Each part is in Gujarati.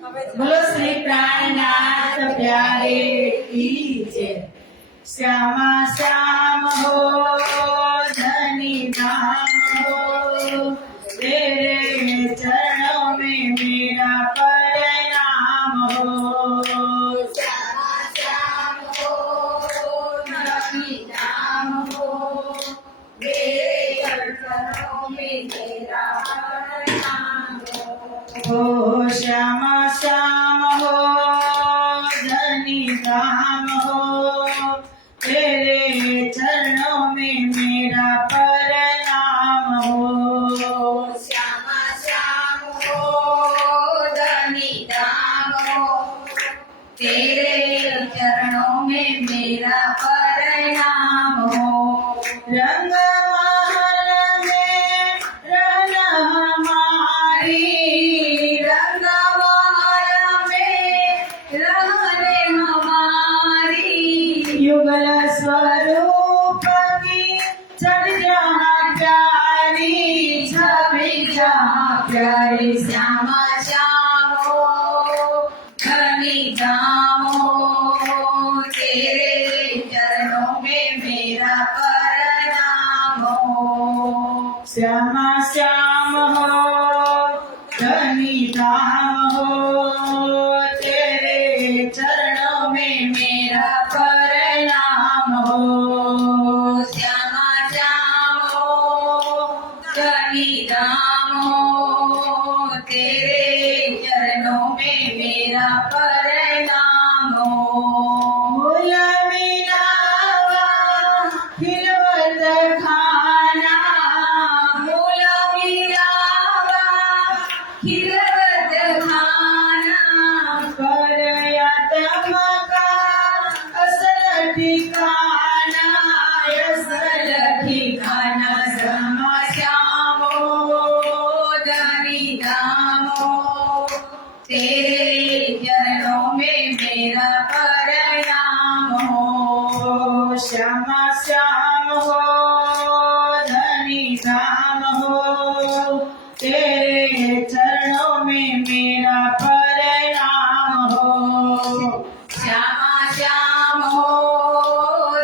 बोलो श्री प्राणनाथ प्यारे की जय। श्यामा श्याम हो धनी धाम हो, तेरे चरणों में मेरा प्रणाम हो। श्यामा श्याम हो धनी धाम हो, मेरे चरणों में तेरा प्रणाम हो। हो श्यामा श्याम हो धनी धाम हो, तेरे चरणों में मेरा प्रणाम हो। श्यामा श्याम हो धनी धाम हो, तेरे चरणों में मेरा प्रणाम हो। रंग महल में रहना हमारी, रंग महल में रहने हमारी, युगल स्वरूप की चढ़ जहाँ प्यारी, छवि जहाँ प्यारी। श्यामा श्याम हो धनी धाम हो, तेरे चरणों में मेरा प्रणाम हो। श्यामा श्याम हो धनी धाम हो, तेरे चरणों में मेरा प्रणाम हो। श्यामा श्याम हो धनी धाम हो, तेरे चरणों में मेरा प्रणाम हो। मूल मिलावा खिलवत खाना, मूल मिलावा खिलवत खाना, परयात्म का असल ठिकाना, असल ठिकाना। श्यामा श्याम हो धनी धाम हो, तेरे चरणों में मेरा प्रणाम हो। श्यामा श्याम हो धनी धाम हो, तेरे चरणों में मेरा प्रणाम हो। श्यामा श्याम हो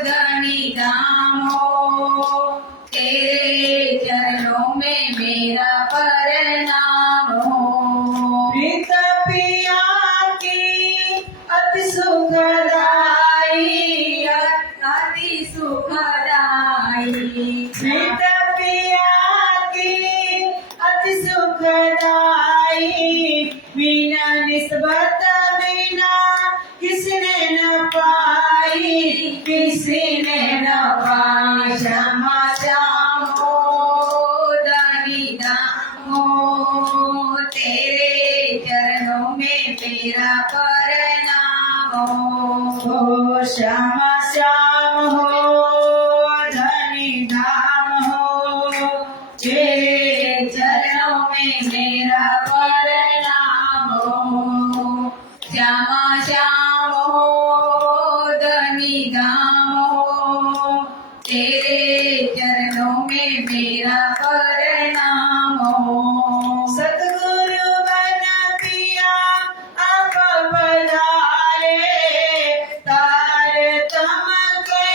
धनी धाम हो, तेरे चरणों में मेरा प्रणाम हो। प्रीत पिया की अति सुखदाई, अति सुखदाई। प्रीत पिया की अति सुखदाई, बिना निस्बत बिना किसने न पाई, किसी ने न पाई। श्यामा श्याम हो धनी धाम हो, तेरे चरणों में मेरा प्रणाम हो। हो श्यामा श्याम हो धनी धाम हो, तेरे चरणों में मेरा प्रणाम हो। श्यामा श्याम हो धनी धाम हो, तेरे चरणों में मेरा प्रणाम हो। सतगुरु बना पिया आप पधारे, तार तमके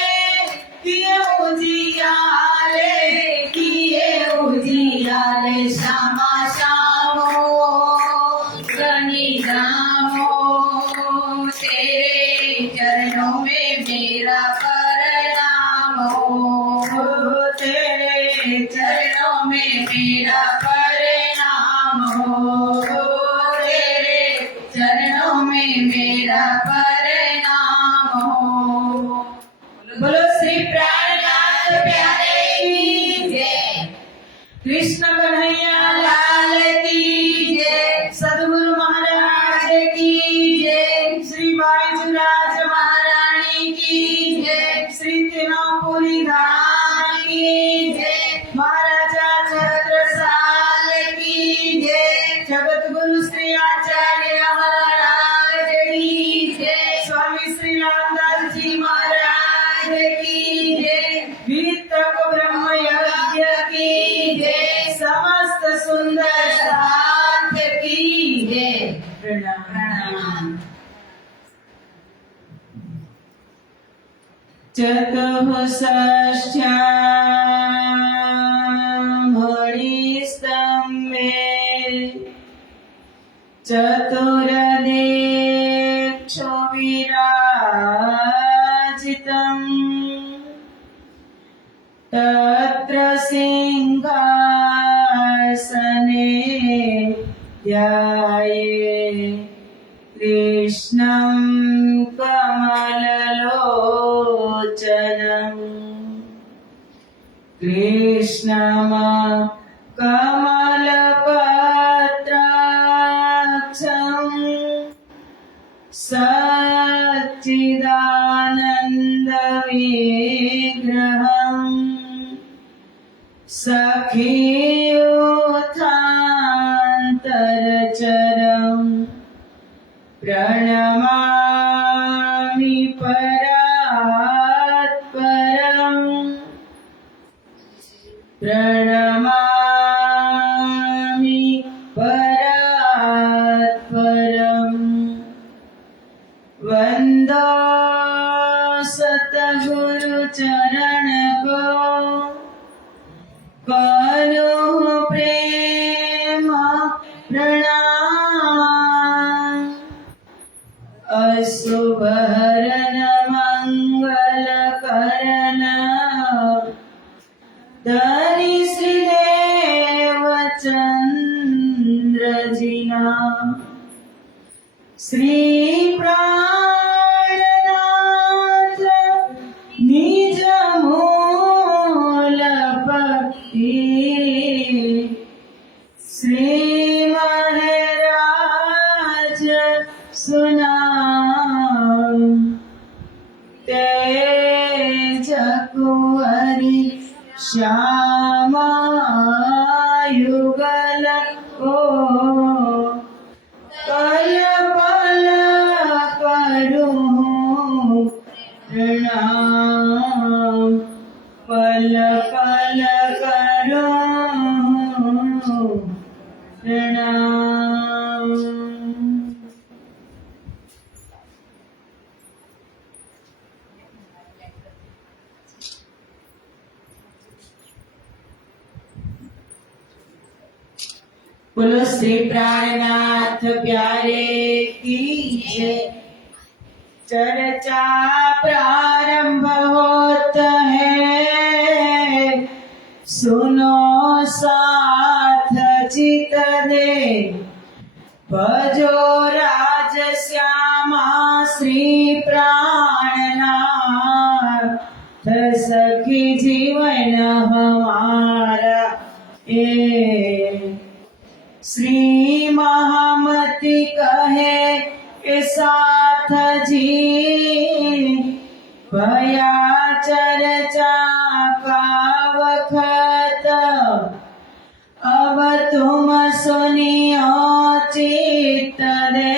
किए उजियारे, किए उजियारे। श्यामा श्याम हो धनी धाम हो, तेरे चरणों में मेरा प्रणाम हो। हो तेरे चरणों में मेरा प्रणाम हो, तेरे चरणों में मेरा प्रणाम हो। बोलो श्री प्राणनाथ प्यारे की जय। कृष्ण कन्हैया लाल की जय। सद्गुरु महाराज की जय। श्री बाईजुराज महारानी की जय। श्री तिरुपुरी धाम की जय। महाराजा छत्रसाल की जय। जगत गुरु श्री आचार्य महाराज की जय। स्वामी श्री रामदास जी महाराज की जय। वीतक ब्रह्म यज्ञ की जय। समस्त सुंदर साथ की जय। प्रणाम। चतुःषष्ठ्यां मणिस्तम्भे चतुर्दिक्षु विराजितम् तत्र सिंहासने ध्याये कृष्णं कमललोचनम् कृष्णं कमलपत्राक्षम् सच्चिदानन्दविग्रहम् सखीयुथान्तरचरम् प्रणमामि परात्परम् प्रणमामि परात्परम् वन्दो सद्गुरुचरणको करुः प्रेम प्रणाम अशुभहरण मंगलकरण धरि श्रीदेवचन्द्रजिना श्री प्राणनाथ निज मूल भक्ति श्री महाराज सुनाम तेज कुंवरी श्यामा युगल को पल पल करूं प्रणाम पल पल करूं प्रणाम। बोलो श्री प्राणनाथ प्यारे की जय। चर्चा प्रारंभ होता है सुनो साथ चित दे भजो राज श्यामा श्री प्राणनाथ सखी जीवन हमारा ए श्री महामती कहे के साथ जी भया चर्चा का वखत अब तुम सुनियो चित दे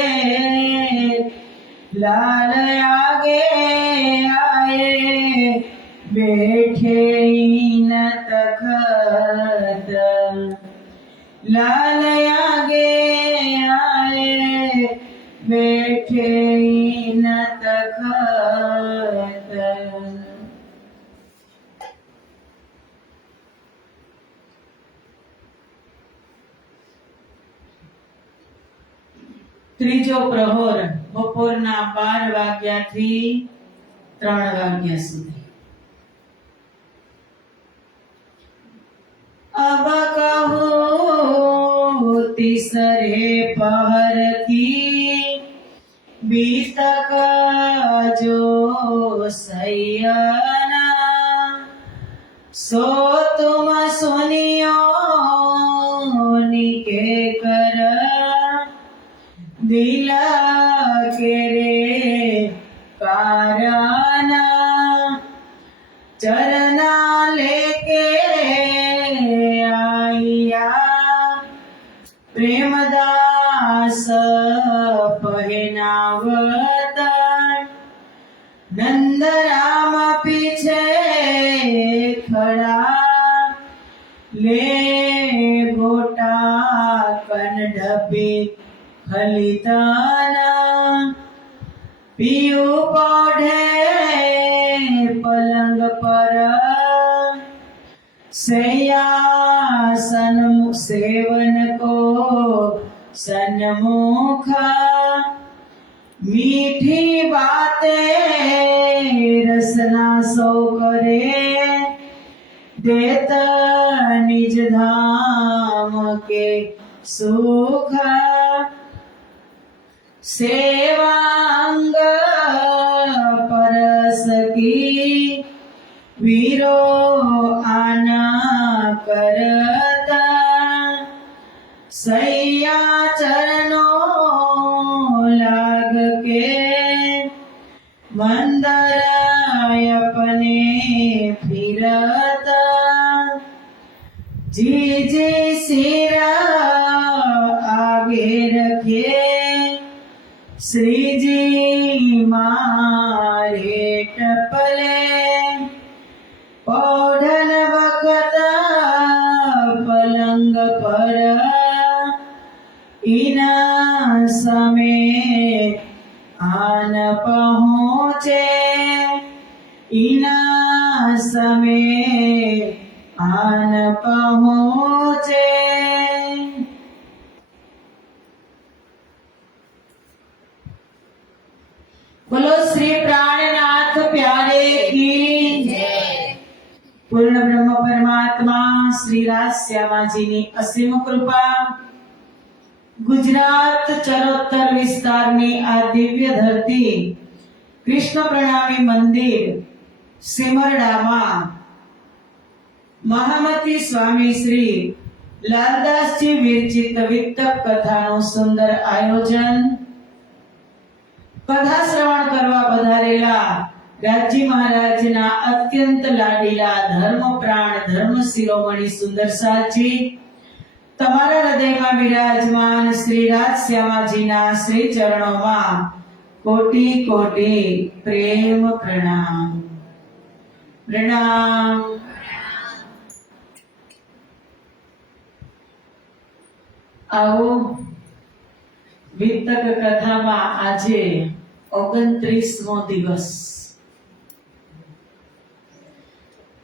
लाल आगे आए बैठे न तखत लाल आगे आए बैठे न तखत। ત્રીજો પ્રહોર બપોરના 12 વાગ્યાથી 3 વાગ્યા સુધી। अब कहो तीसरे पहर की बीतक जो सैयना सो तुम सुनियो निके कर दिल के रे काराना चरना लेके आइया प्रेमदास पहनावत नंदराम पीछे खड़ा ले घोटा कन ढपी લલિતાના પિયું પોઢે પલંગ પર शय्यासन सेवन को सन्मुख मीठी बातें रसना सो करे देत निज धाम के सुख सेवांग परस की वीरो आना करता सैया चरणो लाग के मंदर अपने फिरता जी जी सिर आगे रखे श्री जी मारे टपले पौधन वक्त पलंग पर इना समय आन पहुँचे इना समय आन पहुँचे। बोलो श्री प्राणनाथ प्यारे की પૂર્ણ બ્રહ્મ પરમાત્મા શ્રી રાજ-શ્યામાજીની અસીમ કૃપા ગુજરાત ચરોતર વિસ્તારની આ દિવ્ય ધરતી કૃષ્ણ પ્રણામી મંદિર સિમરડામાં મહામતી સ્વામી શ્રી લાલદાસજી વિરચિત વિત્તક કથાનું સુંદર આયોજન કથા શ્રવણ કરવા પધારેલા રાજી મહારાજના અત્યંત લાડીલા ધર્મપ્રાણ ધર્મ શિરોમણી સુંદર સાજી તમારા હૃદયમાં વિરાજમાન શ્રી રાજ-શ્યામાજીના શ્રી ચરણોમાં કોટી કોટી પ્રેમ પ્રણામ પ્રણામ। આવો વિત્તક કથામાં આજે 29મો દિવસ।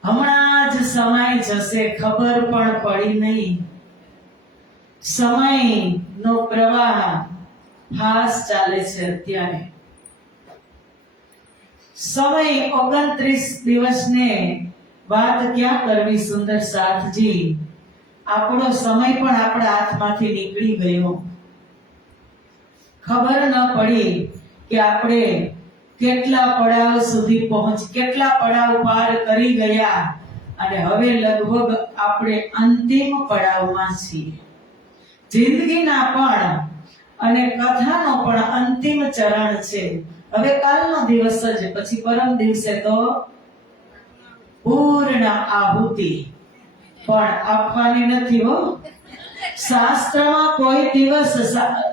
હમણાં જ સમય જશે ખબર પણ પડી નહીં। સમયનો પ્રવાહ ફાસ્ટ ચાલે છે અત્યારે। સમય 29 દિવસને વાત ક્યાં કરવી સુંદર સાથજી, આપણો સમય પણ આપણા હાથમાંથી નીકળી ગયો। ખબર ન પડી કે આપણે કેટલા પડાવ સુધી કેટલા પડાવ પાર કરી ગયા અને હવે લગભગ આપણે અંતિમ પડાવમાં છીએ। જિંદગીના પણ અને કથાનો પણ અંતિમ ચરણ છે। હવે કાલનો દિવસ જ, પછી પરમ દિવસે તો પૂર્ણ આહુતિ પણ આપવાની નથી હો। શાસ્ત્રમાં કોઈ દિવસ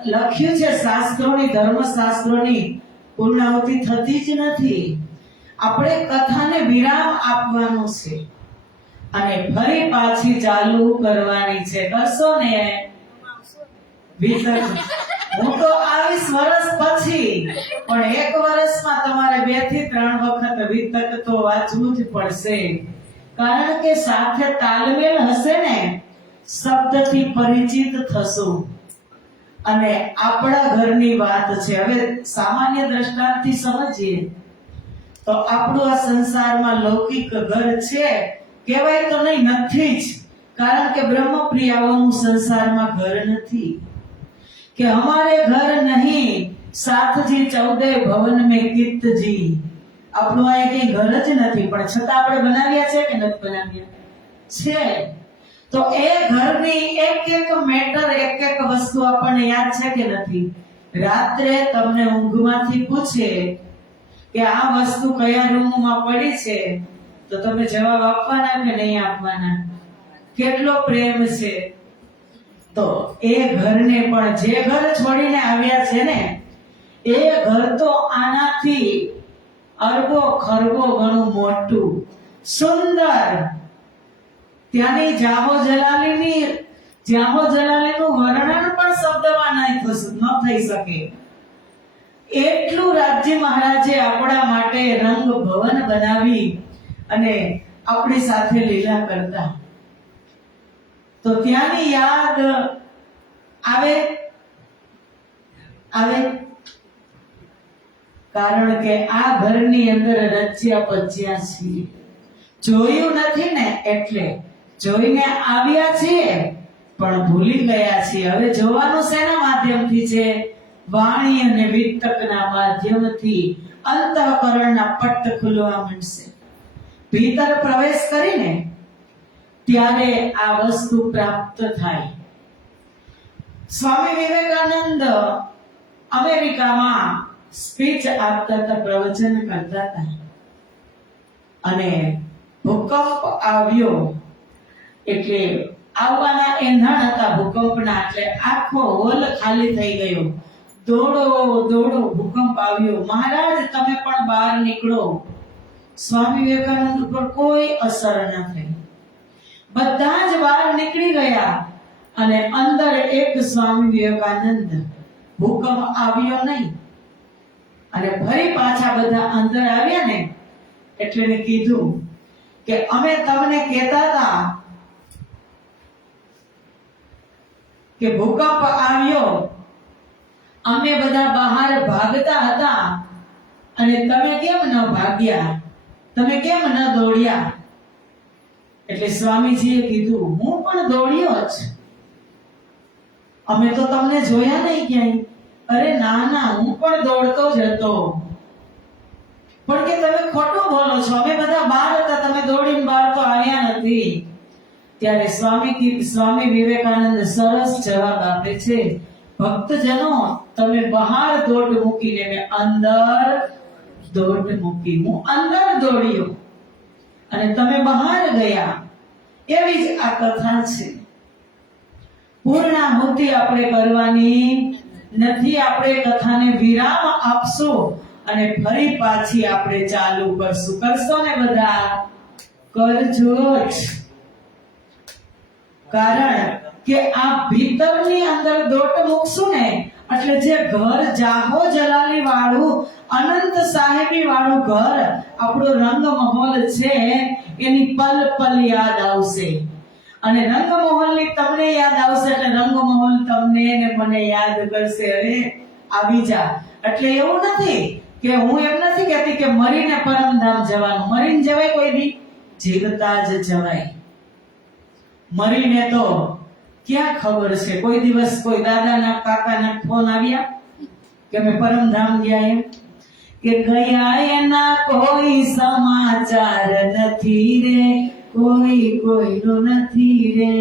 લખ્યું છે, શાસ્ત્રોની ધર્મશાસ્ત્રોની પૂર્ણાહુતિ થતી જ નથી। આપણે કથાને વિરામ આપવાનો છે અને ફરી પાછી ચાલુ કરવાની છે। કરશો ને વિતક? હું તો 20 વર્ષ પછી, પણ 1 વર્ષમાં તમારે 2 થી 3 વખત વિતક તો વાંચવું જ પડશે, કારણ કે સાથે તાલમેલ હશે ને, શબ્દથી પરિચિત થશું। અને આપણા ઘરની વાત છે। હવે સામાન્ય દ્રષ્ટાંતથી સમજીએ તો આપણું આ સંસારમાં લૌકિક ઘર છે કહેવાય તો નહીં, નથી જ, કારણ કે બ્રહ્મપ્રિયાઓનું સંસારમાં ઘર નથી કે हमारे घर नहीं साथ जी 14 भवन में कित जी। આપણું આ કઈ ઘર જ નથી, પણ છતાં આપણે બનાવ્યા છે કે નથી બનાવ્યા છે? તો એ ઘરની એક એક મેટર, એક એક વસ્તુ આપણને યાદ છે કે નથી? રાત્રે તમને ઊંઘમાંથી પૂછે કે આ વસ્તુ કયા રૂમમાં પડી છે, તો તમે જવાબ આપવાના કે નહીં આપવાના? કેટલો પ્રેમ છે। તો એ ઘરને પણ, જે ઘર છોડીને આવ્યા છે ને, એ ઘર તો આનાથી અરબો ખરબો ઘણું મોટું સુંદર। ત્યાંની જાહો જલાલીનું વર્ણન પણ શબ્દમાં ન થઈ શકે એટલું રાજ્ય મહારાજે આપણા માટે રંગ ભવન બનાવી અને આપણી સાથે લીલા કરતા. તો ત્યાંની યાદ આવે કારણ કે આ ઘરની અંદર રચ્યા પચ્યા છીએ. જોયું નથી ને એટલે જોઈને આવ્યા છીએ પણ ભૂલી ગયા છીએ. હવે જોવાનું શેના માધ્યમથી છે? વાણી અને વિતકના માધ્યમથી અંતઃકરણના પટ્ટ ખુલવા માંડશે. ભીતર પ્રવેશ કરીને ત્યારે આ વસ્તુ પ્રાપ્ત થાય. સ્વામી વિવેકાનંદ અમેરિકામાં સ્પીચ આપતા હતા, પ્રવચન કરતા હતા અને ભૂકંપ આવ્યો એટલે આવવાના એંધાણ હતા ભૂકંપના, એટલે આખો હોલ ખાલી થઈ ગયો. દોડો ભૂકંપ આવ્યો. મહારાજ તમે પણ બહાર નીકળો. સ્વામી વિવેકાનંદ ઉપર કોઈ અસર ન થઈ. બધા જ બહાર નીકળી ગયા અને અંદર એક સ્વામી વિવેકાનંદ. ભૂકંપ આવ્યો નહીં અને ફરી પાછા બધા અંદર આવ્યા ને એટલે મેં કીધું કે અમે તમને કહેતા હતા કે ભૂકંપ આવ્યો, અમે બધા બહાર ભાગતા હતા અને તમે કેમ ન ભાગ્યા, તમે કેમ ન દોડ્યા? એટલે સ્વામીજીએ કીધું હું પણ દોડ્યો જ, અમે તો તમને જોયા નહીં ક્યાંય. અરે ના હું પણ દોડતો જ હતો. પણ કે તમે ખોટું બોલો છો, અમે બધા બહાર હતા, તમે દોડીને બહાર તો આવ્યા નથી. ત્યારે સ્વામી વિવેકાનંદ સરસ જવાબ આપે છે, ભક્તજનો તમે બહાર દોડ મૂકીને મેં અંદર દોડ મૂકી. હું અંદર દોડ્યો અને તમે બહાર ગયા. એવી જ આ કથા છે. પૂર્ણાહુતિ આપણે કરવાની નથી. આપણે કથાને વિરામ આપશું અને ફરી પાછી આપણે ચાલુ કરશું. કરશો ને બધા? કરજો જ. કારણ કે આ ભીતરની અંદર દોટ મૂકશું ને એટલે જે ઘર જાહો જલાલી વાળું અનંત સાહેબી વાળું ઘર આપણો રંગમહોલ છે એની પલ પલ યાદ આવશે. અને રંગમહોલની તમને યાદ આવશે એટલે રંગમહોલ તમને ને મને યાદ કરશે. અરે આવી જા. એટલે એવું નથી કે હું એમ નથી કહેતી કે મરીને પરમધામ જવાનું. મરીને જવાય કોઈ દી? જીવતા જ જવાય. મરીને તો ક્યાં ખબર છે? કોઈ દિવસ કોઈ દાદાના કાકાના ફોન આવ્યા કે અમે પરમધામ ગયા એમ? કે ગયા એના કોઈ સમાચાર નથી રે, કોઈનું નથી રે.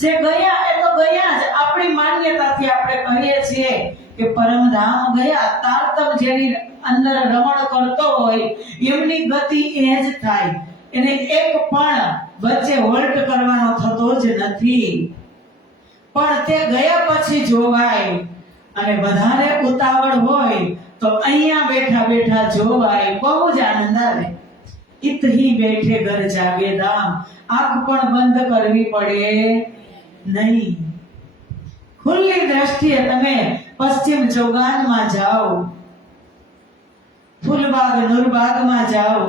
જે ગયા એ તો ગયા જ. આપણી માન્યતાથી આપણે કહીએ છીએ કે પરમધામ ગયા. તારતમ જેની અંદર રમણ કરતો હોય એમની ગતિ એ જ થાય. એને એક પણ વચ્ચે હોલ્ટ કરવાનો થતો જ નથી. પણ તે ગયા પછી જોવાય અને વધારે ઉતાવળ હોય તો અહીંયા બેઠા બેઠા જોવાય. બહુ જ આનંદ આવે. ઇતહી બેઠે ઘર જાગે દામ. આંખ પણ બંધ કરવી પડે નહીં. ખુલ્લી દ્રષ્ટિએ તમે પશ્ચિમ ચોગાનમાં જાઓ, ફૂલબાગ નૂરબાગમાં જાઓ,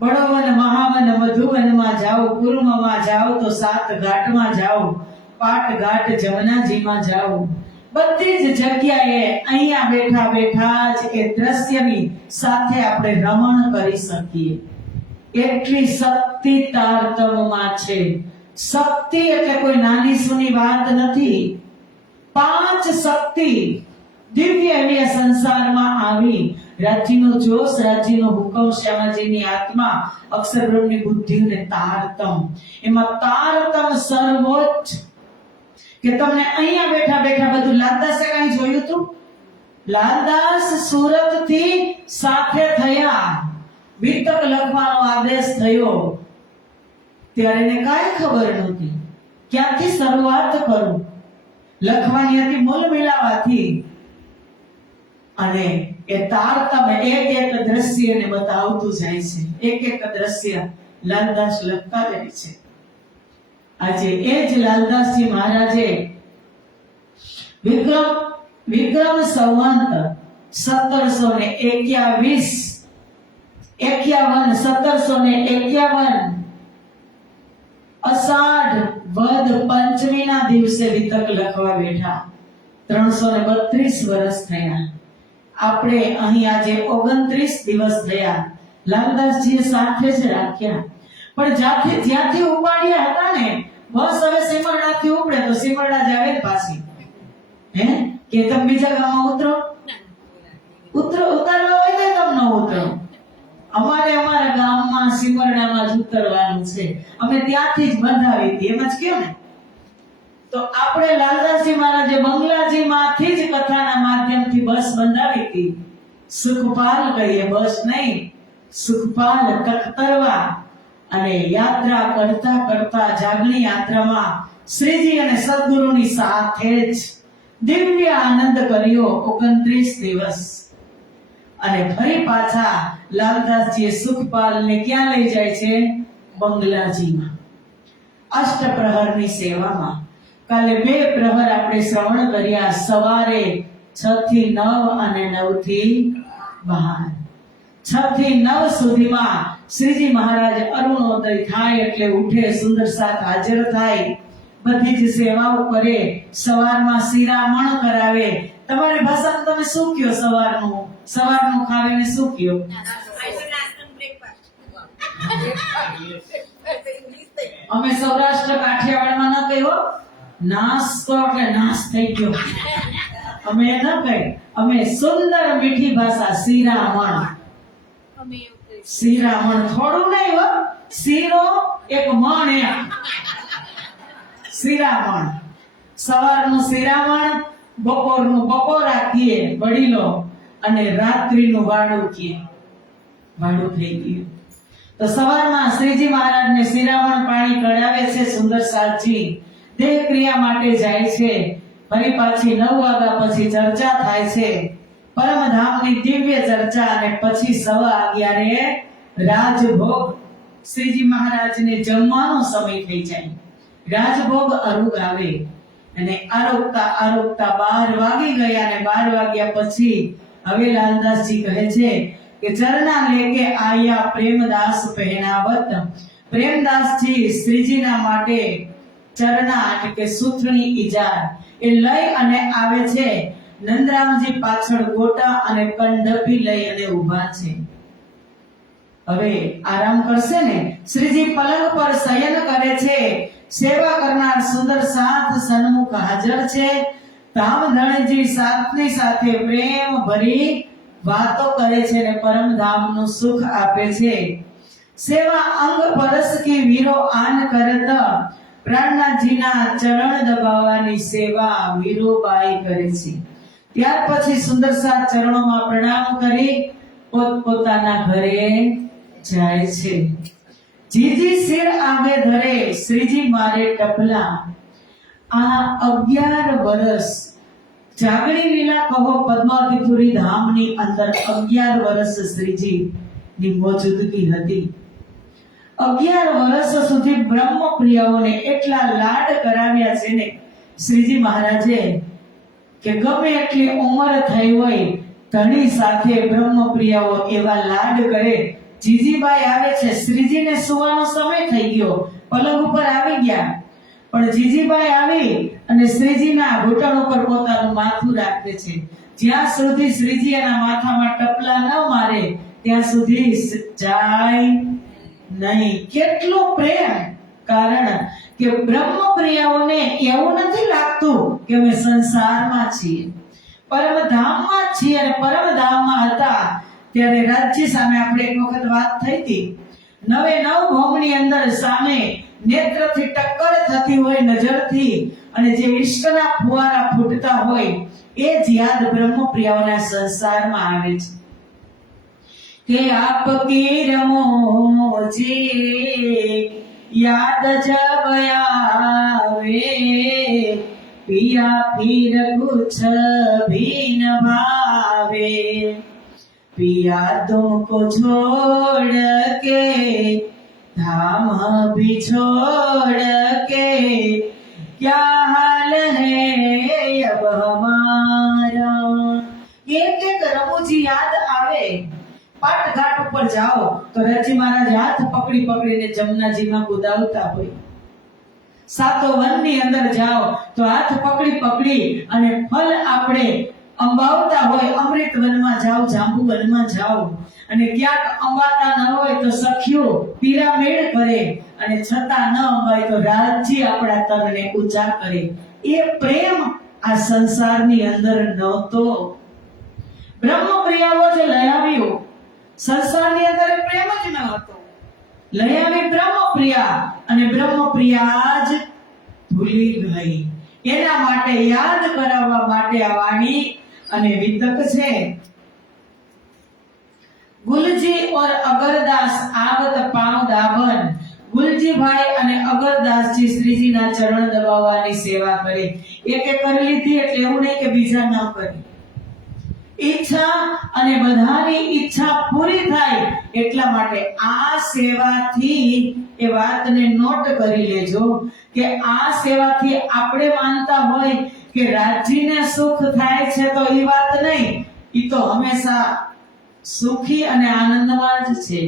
બળવન મહાવન મધુવનમાં જાઓ, કુર્મમાં જાઓ તો સાત ઘાટમાં જાઓ, પાટ ઘાટ જમનાજીમાં જાઓ. બધી જ જગ્યાએ અહીંયા બેઠા બેઠા જ એ દ્રશ્યની સાથે આપણે રમણ કરી શકીએ. એટલી શક્તિ તારતમ્યમાં છે. શક્તિ એટલે કોઈ નાની સૂની વાત નથી. 5 શક્તિ દિવ્ય એવી સંસારમાં આવી. રાજ્યનો જોશ, રાજ્યનો હુકમ, શ્યામાજીની આત્મા, અક્ષર બ્રહ્મની બુદ્ધિ અને તારતમ. એમાં તારતમ સર્વોચ્ચ. કે તમને અહીંયા બેઠા બેઠા બધું લાલદાસે કઈ જોયું હતું? લાલદાસ સુરત થી સાથે થયા, વિતક લખવાનો આદેશ થયો ત્યારે એને કાંઈ ખબર નહોતી ક્યાંથી શરૂઆત કરું. લખવાની હતી મૂલ મિલાવાથી. અને એ તારતમ એક એક દ્રશ્યને બતાવતું જાય છે. એક એક દ્રશ્ય લાલદાસ લખતા રહે છે આજે એ જ લાલદાસજી મહારાજે વિક્રમ સંવંત 1751 અષાઢ વદ પંચમી ના દિવસે વિતક લખવા બેઠા. 332 વર્ષ થયા. આપણે અહીં આજે 29 દિવસ થયા. લાલદાસજીએ સાથે જ રાખ્યા. પણ જ્યાંથી ઉપાડ્યા હતા ને, બસ હવે સીમરડાથી ઉપડે તો સીમરડા જ આવે પાછી. હે કે તમે બીજા ગામમાં ઉતારવા હોય તો તમને ઉતરો. અમારે અમારા ગામમાં સીમરડામાં જ ઉતરવાનું છે. અમે ત્યાંથી જ બંધાવી હતી, એમ જ કેમ ને. તો આપણે લાલદાસજી મહારાજે બંગલાજી માંથી જ કથાના માધ્યમથી બસ બંધાવી હતી. સુખપાલ કહીએ, બસ નહીં, સુખપાલ તખ્તરવા. અને યાત્રા કરતા કરતા જાગણી યાત્રામાં શ્રીજી અને સદગુરુની સાથે જ દિવ્ય આનંદ કર્યો 29 દિવસ. અને ફરી પાછા લાલદાસજીએ સુખપાલને ક્યાં લઈ જાય છે? બંગલાજીમાં, અષ્ટપ્રહરની સેવામાં. કાલે 2 પ્રહર આપણે શ્રવણ કર્યા, સવારે 6 થી 9 અને 9 થી 12. 6 થી 9 સુધીમાં શ્રીજી મહારાજ અરુણોદય થાય એટલે ઉઠે, સુંદર સાથ હાજર થાય, બધી જ સેવાઓ કરે. સવારમાં શિરામણ કરાવે. તમારી ભાષામાં તમે શું કયો? સવારનું ખાવીને શું કયો? અમે સૌરાષ્ટ્ર કાઠિયાવાડમાં ન કહ્યો નાસ્તો એટલે નાશ થઈ ગયો. અમે ન કહી, અમે સુંદર મીઠી ભાષા શિરામણ. શિરામણ થોડું નહીં હો, શીરો એક મણ એમ. શિરામણ, સવારનું શિરામણ, બપોરનું બપોરા કીએ વડીલો, અને રાત્રિનું વાડું કીએ. વાડું થઈ ગયું. તો સવારમાં શ્રીજી મહારાજને શિરામણ પાણી કઢાવે છે સુંદર સાતજી. દેહ ક્રિયા માટે જાય છે. ફરી પાછી 9 વાગ્યા પછી ચર્ચા થાય છે, પરમધામની દિવ્ય ચર્ચા. અને પછી 11:15 રાજભોગ. શ્રીજી મહારાજને જમવાનો સમય થઈ જાય. રાજભોગ અરુગ આવે અને આરોગતા 12 વાગી ગયા. અને 12 વાગ્યા પછી હવે લાલદાસજી કહે છે કે ચરના લેકે આયા પ્રેમદાસ પહેનાવત. પ્રેમદાસજી શ્રીજીના માટે ચરના એટલે કે સુથણી ઈજાર એ લઈ અને આવે છે. નંદરામજી પાછળ ગોટા અને કંડપી લઈ અને ઊભા છે. હવે આરામ કરશે ને. શ્રીજી પલંગ પર શયન કરે છે. સેવા કરનાર સુંદર સાથ સન્મુખ હાજર છે. ધામધણીજી સાથની સાથે પ્રેમ ભરી વાતો કરે છે અને પરમધામનું સુખ આપે છે. સેવા અંગ પરસ કી વીરો આન કરત. પ્રાણનાથજીના ચરણ દબાવવાની સેવા વીરોબાઈ કરે છે. ત્યાર પછી સુંદર સાથ ચરણોમાં પ્રણામ કરી પોતપોતાના ઘરે જાય છે. જીજી સિર આગે ધરે, શ્રીજી મારે ટપલા. આ 11 વર્ષ જાગણી લીલા કહો પદ્માવતીપુરી ધામની અંદર 11 વર્ષ શ્રીજી ની મોજૂદગી હતી. 11 વર્ષ સુધી બ્રહ્મપ્રિયાઓને એટલા લાડ કરાવ્યા છે ને શ્રીજી મહારાજે કે ગમે એટલી ઉંમર થઈ હોય ધણી સાથે બ્રહ્મપ્રિયાઓ એવા લાડ કરે. જીજીબાઈ આવે છે. શ્રીજીને સુવાનો સમય થઈ ગયો, પલંગ ઉપર આવી ગયા. પણ જીજીબાઈ આવી અને શ્રીજીના ઘૂંટણ ઉપર પોતાનું માથું રાખે છે. જ્યાં સુધી શ્રીજી એના માથામાં ટપલા ન મારે ત્યાં સુધી જાય નહીં. કેટલો પ્રેમ! કારણ કે બ્રહ્મપ્રિયાઓને એવું નથી લાગતું કે અમે સંસારમાં છીએ, પરમધામમાં છીએ. અને પરમધામમાં હતા ત્યારે રાજ્ય સામે આપણે એક વખત વાત થઈ હતી. 9 ભોગની અંદર સામે નેત્રથી ટક્કર થતી હોય, નજરથી, અને જે ઈષ્ટના ફુવારા ફૂટતા હોય એ જ યાદ બ્રહ્મપ્રિયાઓના સંસારમાં આવે છે કે આપકી રમોજી याद जब आवे पिया फिर कुछ भी न भावे पिया तुमको छोड़ के धाम भी छोड़ के क्या हाल है अब हमारा। एक एक રમૂજી યાદ આવે। પાટઘાટ ઉપર જાઓ તો રજી મહારાજ હાથ પકડી પકડીને જમનાજીમાં કુદાવતા હોય। સાતો વનની અંદર જાઓ તો હાથ પકડી પકડી અને ફળ આપણે અંબાવતા હોય। અમૃત વનમાં જાઓ, જાંબુ વનમાં જાઓ અને ક્યાંક અંબાતા ન હોય તો સખીઓ પિરામિડ કરે અને છતાં ન અંબાય તો રાજજી આપણા તનને ઊંચા કરે। એ પ્રેમ આ સંસારની અંદર નહોતો। બ્રહ્મપ્રિયાઓ જે લઈ આવ્યો સંસારની અંદર પ્રેમ જ ન હતો। લઈ આવી બ્રહ્મપ્રિયા અને બ્રહ્મપ્રિયા જ ભૂલી ગઈ। એના માટે યાદ કરાવવા માટે આ વાણી અને વિતક છે। ગુલજી और અગરદાસ आवत पांव दाबन। ગુલજી ભાઈ અને અગરદાસજી શ્રીજીના ચરણ દબાવવાની સેવા કરે। એકે કરી લીધી એટલે એવું નહીં કે બીજા ન કરે। ઈચ્છા અને બધાની ઈચ્છા પૂરી થાય એટલા માટે આ સેવાથી એ વાતને નોટ કરી લેજો કે આ સેવાથી આપણે માનતા હોય કે રાજ્યને સુખ થાય છે તો એ વાત નહીં, એ તો હંમેશા સુખી અને આનંદમાં જ છે।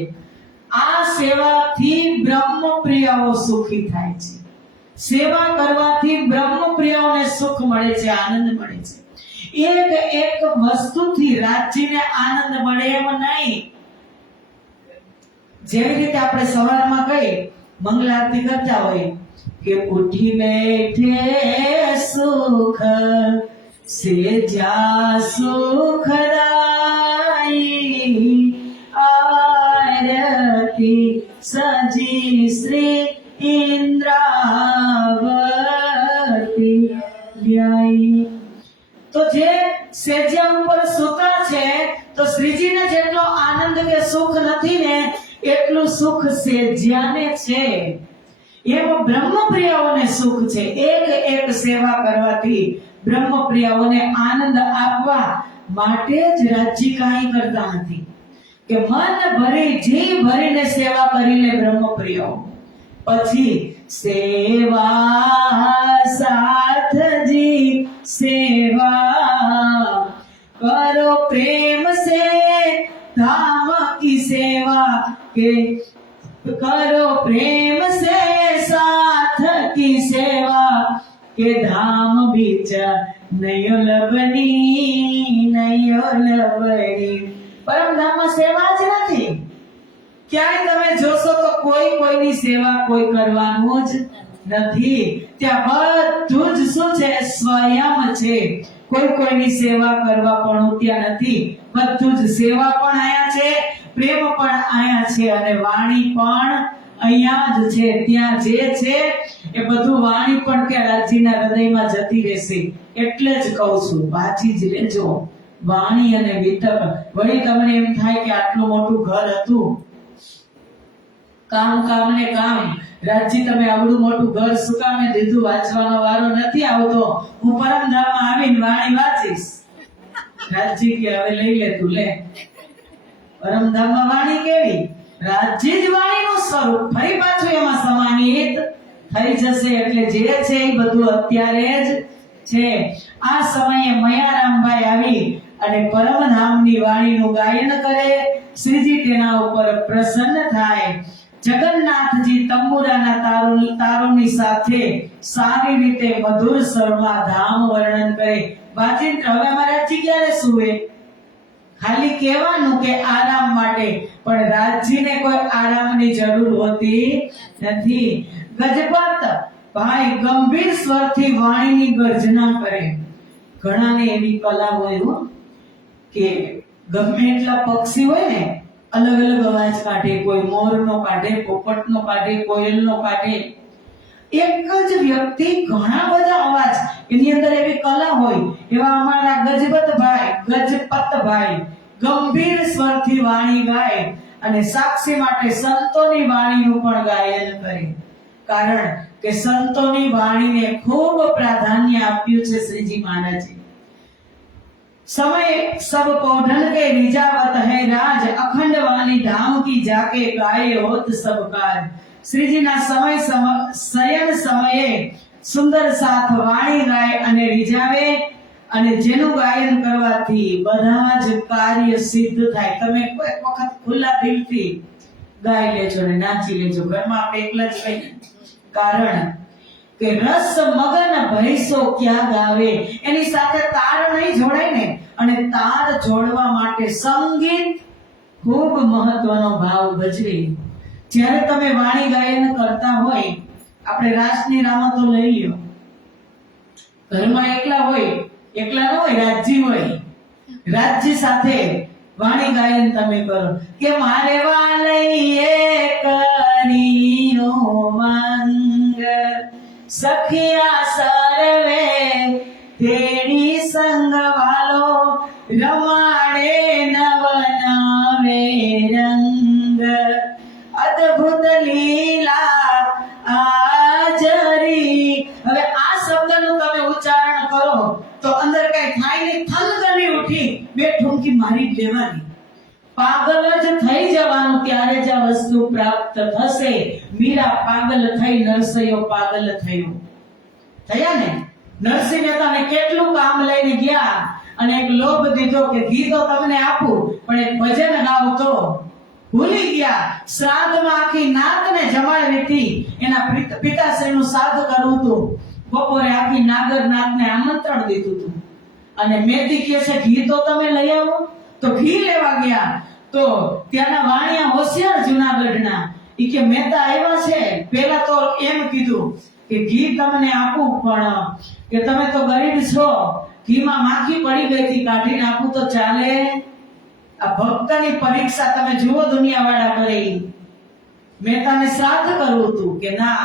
આ સેવાથી બ્રહ્મપ્રિયાઓ સુખી થાય છે। સેવા કરવાથી બ્રહ્મપ્રિયાઓને સુખ મળે છે, આનંદ મળે છે। એક એક વસ્તુથી રાજ્યને આનંદ મળે એમ નહીં। જેવી રીતે આપણે સવારમાં કહીએ મંગલ આરતી કરતા હોય કે ઉઠી બેઠે સુખ સે જા સુખદાઈ આરતી સજી શ્રી ઇન્દ્રાવતી વ્યાઈ। તો જે સેજ્યા ઉપર સૂતા છે તો શ્રીજીને જેટલો આનંદ કે સુખ નથી ને એટલું સુખ સેજ્યાને છે। એમ બ્રહ્મપ્રિયાઓને સુખ છે। એક એક સેવા કરવાથી બ્રહ્મપ્રિયાઓને આનંદ આપવા માટે જ રાજ્ય કાંઈ કરતા નથી કે મન ભરી જી ભરીને સેવા કરી લે બ્રહ્મપ્રિયાઓ। પછી સેવા સાથજી सेवा करो प्रेम से धाम की सेवा के करो प्रेम से साथ की सेवा के धाम बीच नयो लबनी परम धाम में सेवा જ નથી। ક્યાંય તમે જોશો તો કોઈ કોઈની સેવા કોઈ કરવાનું જ નથી। ત્યાં બધું જ શું છે સ્વયં છે। કોઈ કોઈની સેવા કરવા પણ ત્યાં નથી। બધું જ સેવા પણ આયા છે, પ્રેમ પણ આયા છે અને વાણી પણ અહીંયા જ છે। ત્યાં જે છે એ બધું વાણી પણ ત્યાં રાજ્યના હૃદયમાં જતી રહેશે। એટલે જ કહું છું વાંચી જ લેજો વાણી અને વિતક। વળી તમને એમ થાય કે આટલું મોટું ઘર હતું, કામ કામ ને કામ, રાજજી તમે આવડું મોટું ઘર શું કામે દીધું? વાંચવાનો વારો નથી આવતો, હું પરમધામમાં આવીને વાણી વાંચીશ। રાજજી કે હવે લઈ લે તું લે। પરમધામમાં વાણી કેવી? રાજજી જ વાણીનું સ્વરૂપ ફરી પાછું એમાં સમાનિત થઈ જશે। એટલે જે છે એ બધું અત્યારે જ છે। આ સમયે મયારામભાઈ આવી અને પરમધામની વાણીનું ગાયન કરે। શ્રીજી તેના ઉપર પ્રસન્ન થાય। જગન્નાથજી તંબુરાના તારોની સાથે સારી રીતે મધુર સ્વરમાં ધામ વર્ણન કરે। વાચિંત્ર હવે મહારાજજી ક્યારે સુવે? ખાલી કહેવાનું કે આરામ માટે, પણ રાજજીને કોઈ આરામની જરૂર હોતી નથી। ગજપત ભાઈ ગંભીર સ્વરથી વાણીની ગર્જના કરે। ઘણાને એવી કલા હોય હો કે ગમે એટલા પક્ષી હોય ને अलग अलग अवाज काढे, कोई मोरनो काढे, पोपटनो काढे, कोयलनो काढे। एक ज व्यक्ति घणा બધા અવાજ એની અંદર એવી કલા હોય। એવા અમારા ગજપતભાઈ ગંભીર સ્વરથી વાણી ગાય અને સાક્ષી માટે સંતોની વાણીનું પણ ગાયન કરે। કારણ કે સંતોની વાણીને ખૂબ પ્રાધાન્ય આપ્યું છે શ્રીજી મહારાજે। समय सब पौधन के रिजावत है राज अखंड वाणी धाम की जाके गाये होत सब काज श्रीजीना समय शयन समये સુંદર સાથ વાણી ગાય અને રીઝાવે અને જેનું ગાયન કરવાથી બધા જ કાર્ય સિદ્ધ થાય. તમે કોઈ વખત ખુલ્લા દિલથી ગાઈ લેજો ને નાચી લેજો. ઘરમાં આપણે એકલા જ કહીએ, કારણ કે રસ મગન ભૈસો ક્યાં ગાવે, એની સાથે તાર નહીં જોડાય ને. અને તાર જોડવા માટે સંગીત ખૂબ મહત્વનો ભાવ ભજવે. જ્યારે તમે વાણી ગાયન કરતા હોય, આપણે રાસની રામતો લઈ લ્યો, ઘરમાં એકલા હોય, એકલા ન હોય, રાજજી હોય, રાજજી સાથે વાણી ગાયન તમે કરો કે મારે વાલઈએ કરીયો મંગ સખિયા સર્વે તેડી સંગ વાલો રમાડે નવનાવે રંગ અદ્ભુત લીલા આજરી. હવે આ શબ્દનું તમે ઉચ્ચારણ કરો તો અંદર કઈ થાય નહીં, થનગની ઉઠી બે ઠુમકી મારી જ લેવાની, પાગલ જ થઈ જવાનું. ત્યારે જ આ વસ્તુ પ્રાપ્ત થશે. મીરા પાગલ થઈ, નરસૈયો પાગલ થયો. થયા ને? નરસિંહ મહેતાને કેટલું કામ લઈને ગયા અને એક લોભ દીધો કે ઘી તો તમને આપું પણ એક ભજન ગાવ તો ભૂલી ગયા. શ્રાદ્ધમાં આખી નાતને જમાડવી હતી, એના પિતાશ્રીનું શ્રાદ્ધ કરવું હતું. બપોરે આખી નાગર નાતને આમંત્રણ દીધું હતું અને મેથી કહે છે ઘી તો તમે લઈ આવો. તો ઘી લેવા ગયા તો ત્યાંના વાણિયા હોશિયાર જુનાગઢના ઈ કે મહેતા આવ્યા છે. પહેલા તો એમ કીધું કે ઘી તમને આપું પણ કે તમે તો ગરીબ છો, ઘીમાં માખી પડી ગઈ હતી, કાઢીને આપું તો ચાલે? આ ભક્તની પરીક્ષા તમે જુઓ દુનિયાવાળા કરે. મહેતાને શ્રાદ્ધ કરવું હતું કે ના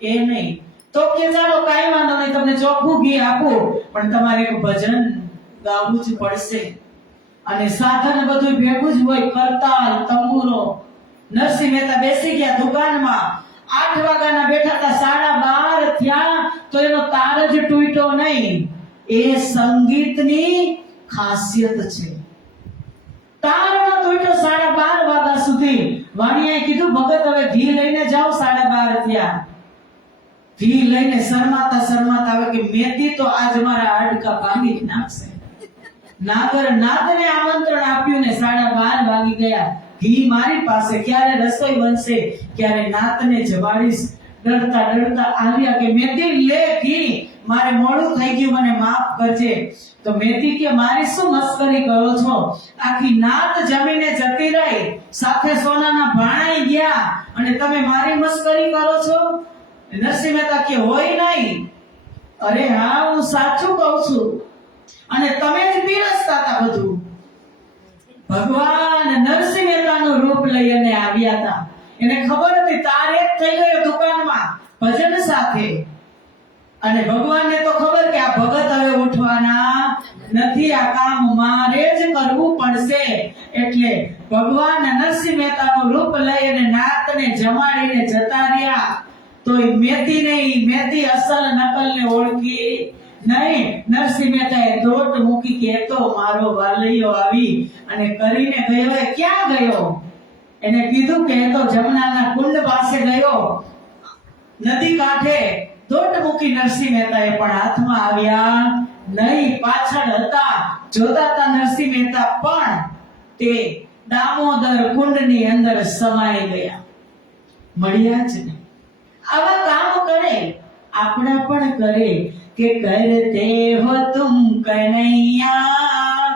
એ નહીં. તો કે ચાલો કાઈ વાંધો નહીં, તમને ચોખ્ખું ઘી આપું પણ તમારે એક ભજન ગાવું જ પડશે. અને સાધન બધું ભેગું જ હોય, કરતાલ તંબુરો. નરસિંહ મહેતા બેસી ગયા દુકાનમાં. 8 વાગ્યાના બેઠા હતા, 12:30 થયા તો એનો તાર જ તૂટ્યો નહીં. એ સંગીતની ખાસિયત છે. તાર ન તૂટ્યો 12:30 વાગ્યા સુધી. વાણિયાએ કીધું ભગત હવે ઘી લઈને જાઓ, 12:30 થયા. ઘી લઈને શરમાતા આવે કે મેથી તો આજ મારા હાડકા ભાંગી જ નાખશે. નાગર નાદને આમંત્રણ આપ્યું ને 12:30 વાગી ગયા. ઘી મારી પાસે, ક્યારે રસોઈ બનશે, ક્યારે નાતને જમાડીશ. ડરતા આવ્યા કે મેથી લે ઘી, મારે મોડું થઈ ગયું, મને માફ કરજે. તો મેથી કે મારી શું મસ્કરી કરો છો? આખી નાત જમીને જતી રહી, સાથે સોનાના ભાણાઈ ગયા અને તમે મારી મસ્કરી કરો છો? નરસિંહ મહેતા કે હોય નહીં. અરે હા, હું સાચું કહું છું. અને તમે જ પીરસતા હતા બધું. ભગવાન નરસિંહ મહેતાનું રૂપ લઈને આવ્યા હતા. એને ખબર હતી તાર એક થઈ ગયો દુકાનમાં ભજન સાથે. અને ભગવાનને તો ખબર કે આ ભગત હવે ઉઠવાના નથી, આ કામ મારે જ કરવું પડશે. એટલે ભગવાન નરસિંહ મહેતાનું રૂપ લઈ અને નાતને જમાડીને જતા રહ્યા. તો મેથી નહીં, મેથી અસલ નકલને ઓળખી નહીં. નરસિંહ મહેતાએ દોટ મૂકી કે તો મારો વાલૈયો આવી અને કરીને ગયો. એ ક્યાં ગયો? એને કીધું કે તો જમનાના કુંડ પાસે ગયો, નદી કાંઠે. દોટ મૂકી નરસિંહ મહેતાએ પણ હાથમાં આવ્યા નહીં, પાછળ હતા. જોતા હતા નરસિંહ મહેતા પણ તે દામોદર કુંડની અંદર સમાઈ ગયા. મળ્યા જ નહીં. આવા કામ કરે, આપણા પણ કરે કે કરતે હો તુમ કનૈયા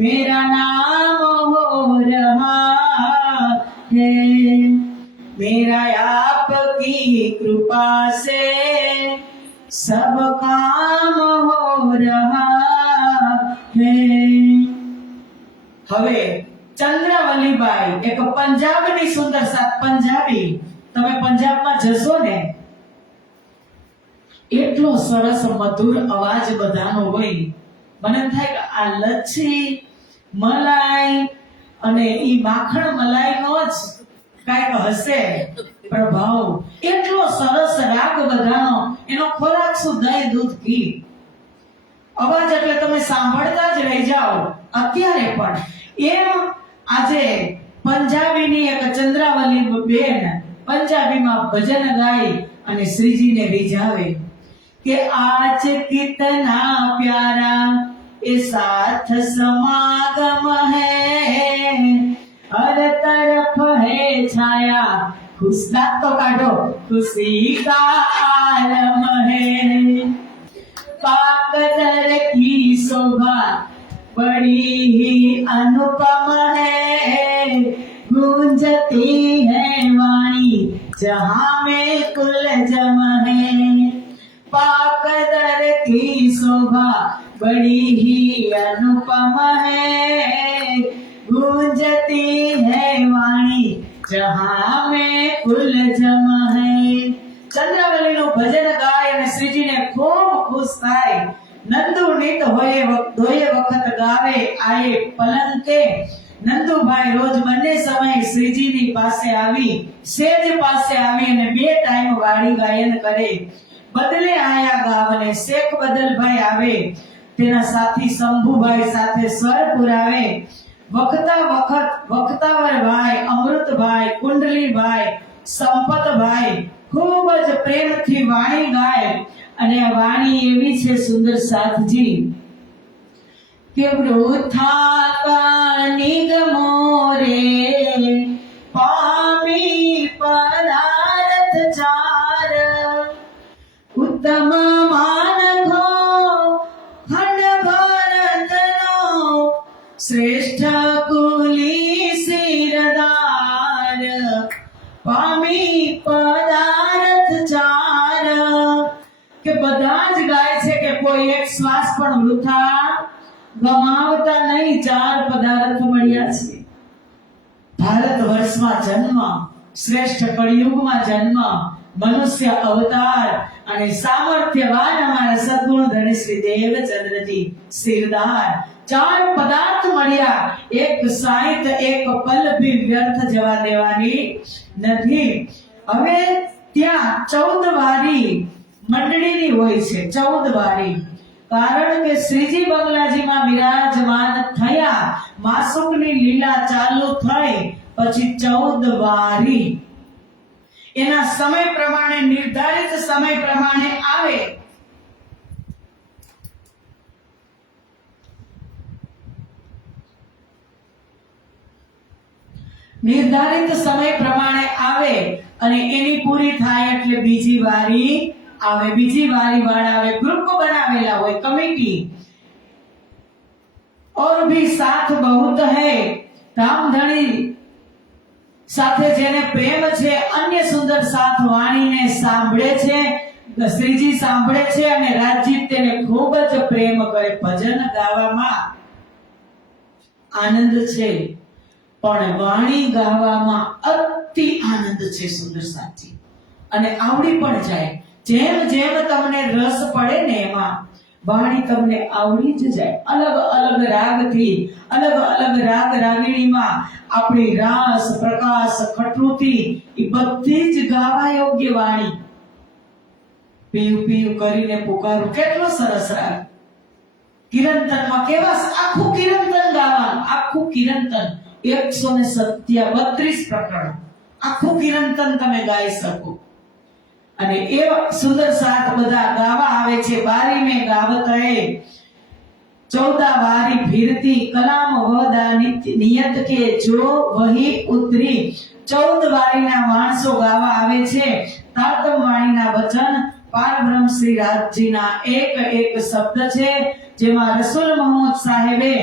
મેરા નામ હો રહા है, मेरा आपकी कृपा से सब काम हो रहा है. હવે ચંદ્રાવલીબાઈ એક પંજાબની સુંદર સાત પંજાબી. તમે પંજાબમાં જશો ને, એટલો સરસ મધુર અવાજ બધાનો હોય. મને થાય કે આ લચ્છી મલાઈ અને ઈ માખણ મલાઈનો જ કાંઈક હશે પ્રભાવ. એટલો સરસ રાગ બધાનો. એનો ખોરાક શું? દહીં, દૂધ, ઘી. અવાજ એટલે તમે સાંભળતા જ રહી જાઓ અત્યારે પણ. એમ આજે પંજાબીની એક ચંદ્રાવલી બેન પંજાબીમાં ભજન ગાઈ અને શ્રીજીને રીઝાવે કે આજ કિतना प्यारा ये साथ समागम है, हर तरफ है छाया खुशदा तो काढो खुशी का आलम है, पाकदर की शोभा बड़ी ही अनुपम है, गूंजती है वाणी जहां में कुलजम है, पाकदर की शोभा बड़ी ही अनुपम है, गूंजती है वाणी जहां में कुलजम है. ચંદ્રાવલીનું ભજન ગાય અને શ્રીજીને ખૂબ ખુશ થાય. નંદુ નીત હોય ધોયે વખત ગાવે આયે પલંકે. નંદુભાઈ રોજ બંને સમયે શ્રીજીની પાસે આવી સેજ પાસે આવી અને 2 ટાઈમ વાડી ગાયન કરે. બદલે આયા ગાવને શેખ બદલભાઈ આવે, તેના સાથી શંભુભાઈ સાથે સ્વર પુરાવે. વખતાવરભાઈ, અમૃતભાઈ, કુંડલીભાઈ, સંપતભાઈ ખૂબ જ પ્રેમથી વાણી ગાય. અને આ વાણી એવી છે સુંદર સાથજી કે વૃથા કા નિગમો રે પામી પદાર્થ ચાર, ઉત્તમ માનખો ખંડ ભરતનો શ્રેષ્ઠ કુલી શિરદાર, પામી પદાર્થ ચાર. કે બધા જ ગાય છે કે કોઈ એક શ્વાસ પણ વૃથા ગમાવતા નહીં. 4 પદાર્થ મળ્યા છે. ભારત વર્ષમાં જન્મ, શ્રેષ્ઠ કળિયુગમાં જન્મ, મનુષ્ય અવતાર અને સામર્થ્યવાન અમારા સદગુણ ધણી શ્રી દેવચંદ્રજી શિરદાર. 4 પદાર્થ મળ્યા. એક સાહિત્ય એક પલ ભી વ્યર્થ જવા દેવાની નથી. હવે ત્યાં 14 વારી મંડળીની હોય છે. 14 વારી. કારણ કે શ્રીજી બંગલાજીમાં વિરાજમાન થયા, માસુકની લીલા ચાલુ થઈ પછી 14 વારી એના સમય પ્રમાણે નિર્ધારિત સમય પ્રમાણે આવે. નિર્ધારિત સમય પ્રમાણે આવે અને એની પૂરી થાય એટલે બીજી વારી આવે. બીજી વારી વાળા આવે. ગ્રુપ બનાવેલા હોય, કમિટી. और भी साथ बहुत है, ધામધણી સાથે જેને પ્રેમ છે, અન્ય સુંદર સાથ વાણીને સાંભળે છે, શ્રીજી સાંભળે છે અને રાજજીત તેને ખૂબ જ પ્રેમ કરે. ભજન ગાવામાં આનંદ છે પણ વાણી ગાવામાં અતિ આનંદ છે સુંદર સાથી. અને આવડી પણ જાય. જેમ જેમ તમને રસ પડે ને એમાં વાણી તમને આવડી જ જાય. અલગ અલગ રાગથી, અલગ અલગ રાગ રાગીણીમાં આપણી રાસ, પ્રકાશ, ખટૃતિ એ બધી જ ગાવા યોગ્ય વાણી. પીયું પીયું કરીને પુકારું, કેટલો સરસ રાગ. કિરંતનમાં કેવા આખું કિરંતન ગાવાનું. આખું કિરંતન 132 પ્રકરણ આખું કિરંતન તમે ગાઈ શકો. અને એ સુંદર સાથ બધા ગાવા આવે છે. બારી में गावत है 14 वारी फिरती कलाम वदा नियत के जो वही उतरी. 14 વારીના માણસો ગાવા આવે છે. તાતમ વાણીના વચન પારબ્રહ્મ શ્રી રાજજીના એક એક શબ્દ છે, જેમાં રસૂલ મોહમ્મદ સાહેબે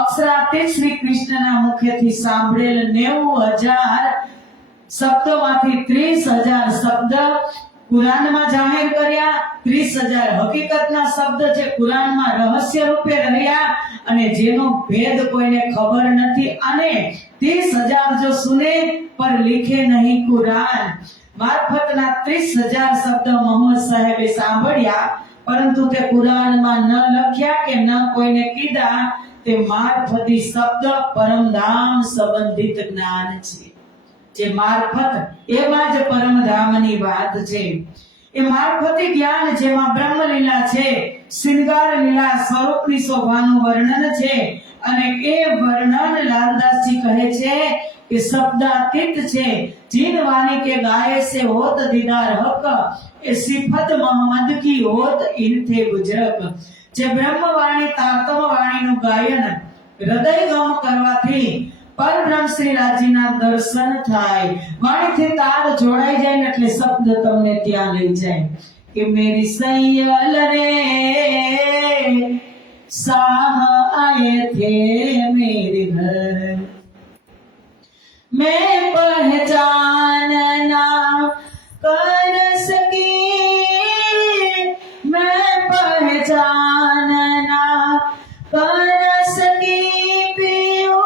અક્ષરાતીત શ્રી કૃષ્ણના મુખેથી સાંભળેલ 90,000 શબ્દોમાંથી 30,000 શબ્દ કુરાનમાં જાહેર કર્યા. 30,000 હકીકતના શબ્દ છે, કુરાનમાં રહસ્ય રૂપે રહ્યા અને જેનો ભેદ કોઈને ખબર નથી. અને 30,000 જો સુને પર લિખે નહીં કુરાન મારફતના 30,000 શબ્દ મોહમ્મદ સાહેબે સાંભળ્યા, પરંતુ તે કુરાનમાં ન લખ્યા કે ન કોઈને કીધા. તે મારફતી શબ્દ પરમધામ સંબંધિત જ્ઞાન છે. જે મારફત એમાં જ પરમધામની વાત છે. એ મારફતી જ્ઞાન જેમાં બ્રહ્મલીલા છે, શૃંગાર લીલા સ્વરૂપની શોભાનું વર્ણન છે અને એ વર્ણન લાલદાસજી કહે છે કે શબ્દાતીત છે જીન વાણી के गाए से होत दीदार हक ए सिफत मोहम्मद की होत इनथे गुजरक જે બ્રહ્મવાણી તારતમ વાણીનું ગાયન હૃદયગમ કરવાથી પરબ્રહ્મ શ્રી રાજીના દર્શન થાય વાણીથી તાર જોડાઈ જાય ને એટલે શબ્દ તમને ત્યાં લઈ જાય કે મેરી સૈયલ રે સાહ આયે થે મેરે ઘર मैं पहचान ना कर सकी मैं पहचान ना कर सकी पियो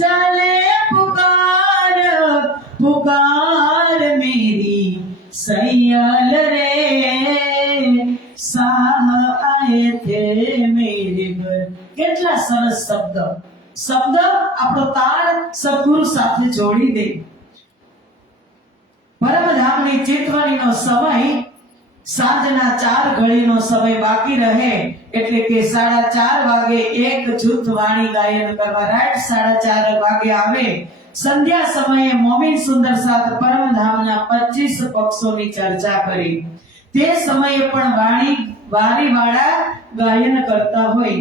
चले पुकार पुकार मेरी सैयल रे साह आए थे मेरे घर કેટલા સરસ શબ્દ આપણો તાર સદગુરુ સાથે જોડી દે પરમધામની ચિતવણીનો સમય સાંજના 4 ઘડીનો સમય બાકી રહે એટલે કે 4:30 વાગે એક જૂથ વાણી ગાયન કરવા રાઈટ 4:30 વાગે આવે સંધ્યા સમયે મોમીન સુંદર સાથ પરમધામના 25 પક્ષોની ચર્ચા કરી તે સમયે પણ વારીવાળા ગાયન કરતા હોય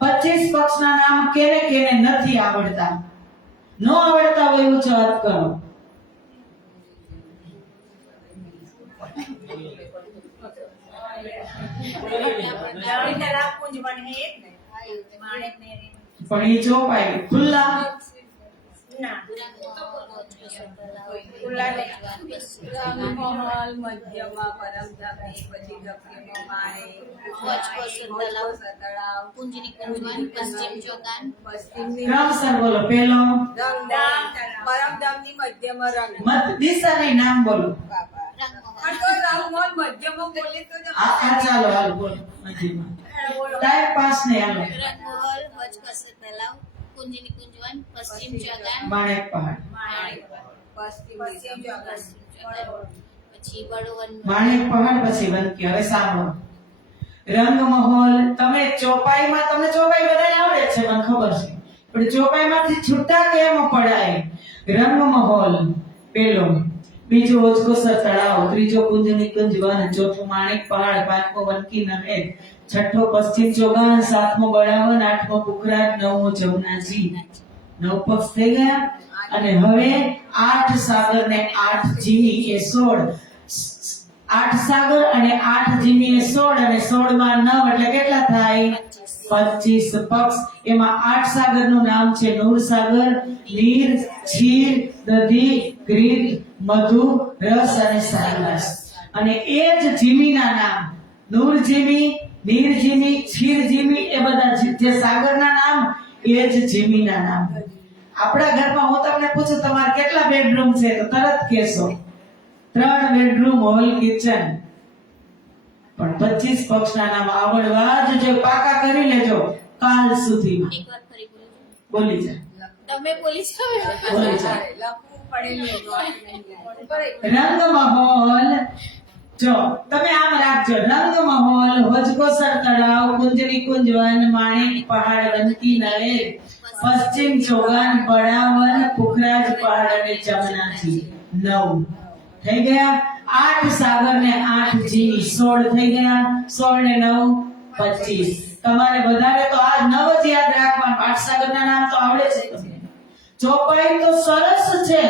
25 પક્ષના નામ કેને કેને નથી આવડતા નો આવડતા હોય એવું વાત કરો પણ એ ચોપાઈ ખુલ્લા મધ્યમાં પરમધામની પછી દક્ષિણમાં કુંજની કુંજવાન પશ્ચિમ ચોગાન પશ્ચિમની ક્રમશર બોલો પેલો પરમધામની મધ્યમાં રંગ મત દિશાની નામ બોલો મધ્યમાં બોલે તો આ ચાલો હાલ બોલો મધ્યમાં ટાઈમ પાસ ને હાલો રંગમહલ વચકસે તલાવ કુંજની કુંજવાન પશ્ચિમ ચોગાન માણેક પહાડ પશ્ચિમ ચોગાન પછી બળવન માણેક પહાડ પછી વનકી હવે સાંભળો રંગમહોલ તમે ચોપાઈમાં તમને ચોપાઈ બધાને આવડે છે મને ખબર છે પણ ચોપાઈમાંથી છૂટા કેમ પડાય રંગમહોલ પેલો બીજો ઓજકોસર તળાવ ત્રીજો કુંજની કુંજવન ચોથો માણેક પહાડ પાંચમો વનકી નહેર છઠ્ઠો પશ્ચિમ ચોગાન સાતમો બળાવન આઠમો પુખરાજ નવમો જમનાજી 9 પક્ષ થઈ ગયા અને હવે 8 સાગર ને 8 જીમી એ 16 8 સાગર અને 8 જીમી એ 16 અને 16 માં 9 એટલે કેટલા થાય 25 પક્ષ એમાં 8 સાગર નું નામ છે નૂર સાગર નીર क्षीर દધી ગ્રીક મધુ રસ અને સારસ અને એ જ જીમીના નામ નૂર જીમી નીર જીમી क्षीर જીમી એ બધા જે સાગરના નામ એ જ જીમીના નામ આપણા ઘરમાં હું તમને પૂછું તમારે કેટલા બેડરૂમ છે તો તરત કહેશો 3 બેડરૂમ હોલ કિચન પણ 25 પક્ષના નામ આવડવા જ જે પાકા કરી લેજો કાલ સુધીમાં એક વાર ફરી બોલી જા તમે બોલી જાવ બોલી જા લખવું પડે રંગમહોલ જો તમે આમ રાખજો રંગમહોલ વજકોસર તળાવ કુંજની કુંજવન માણેક પહાડ વનકી નહેર પશ્ચિમ ચોગાન બળાવન પુખરાજ પહાડ અને જમનાજી 9 થઈ ગયા 8 સાગર ને 8 જીવી 16 થઈ ગયા 16 ને 9 25 તમારે વધારે તો આ 9 જ યાદ રાખવાનું 8 સાગરના નામ તો આવડે છે તમને ચોપાઈ તો સરસ છે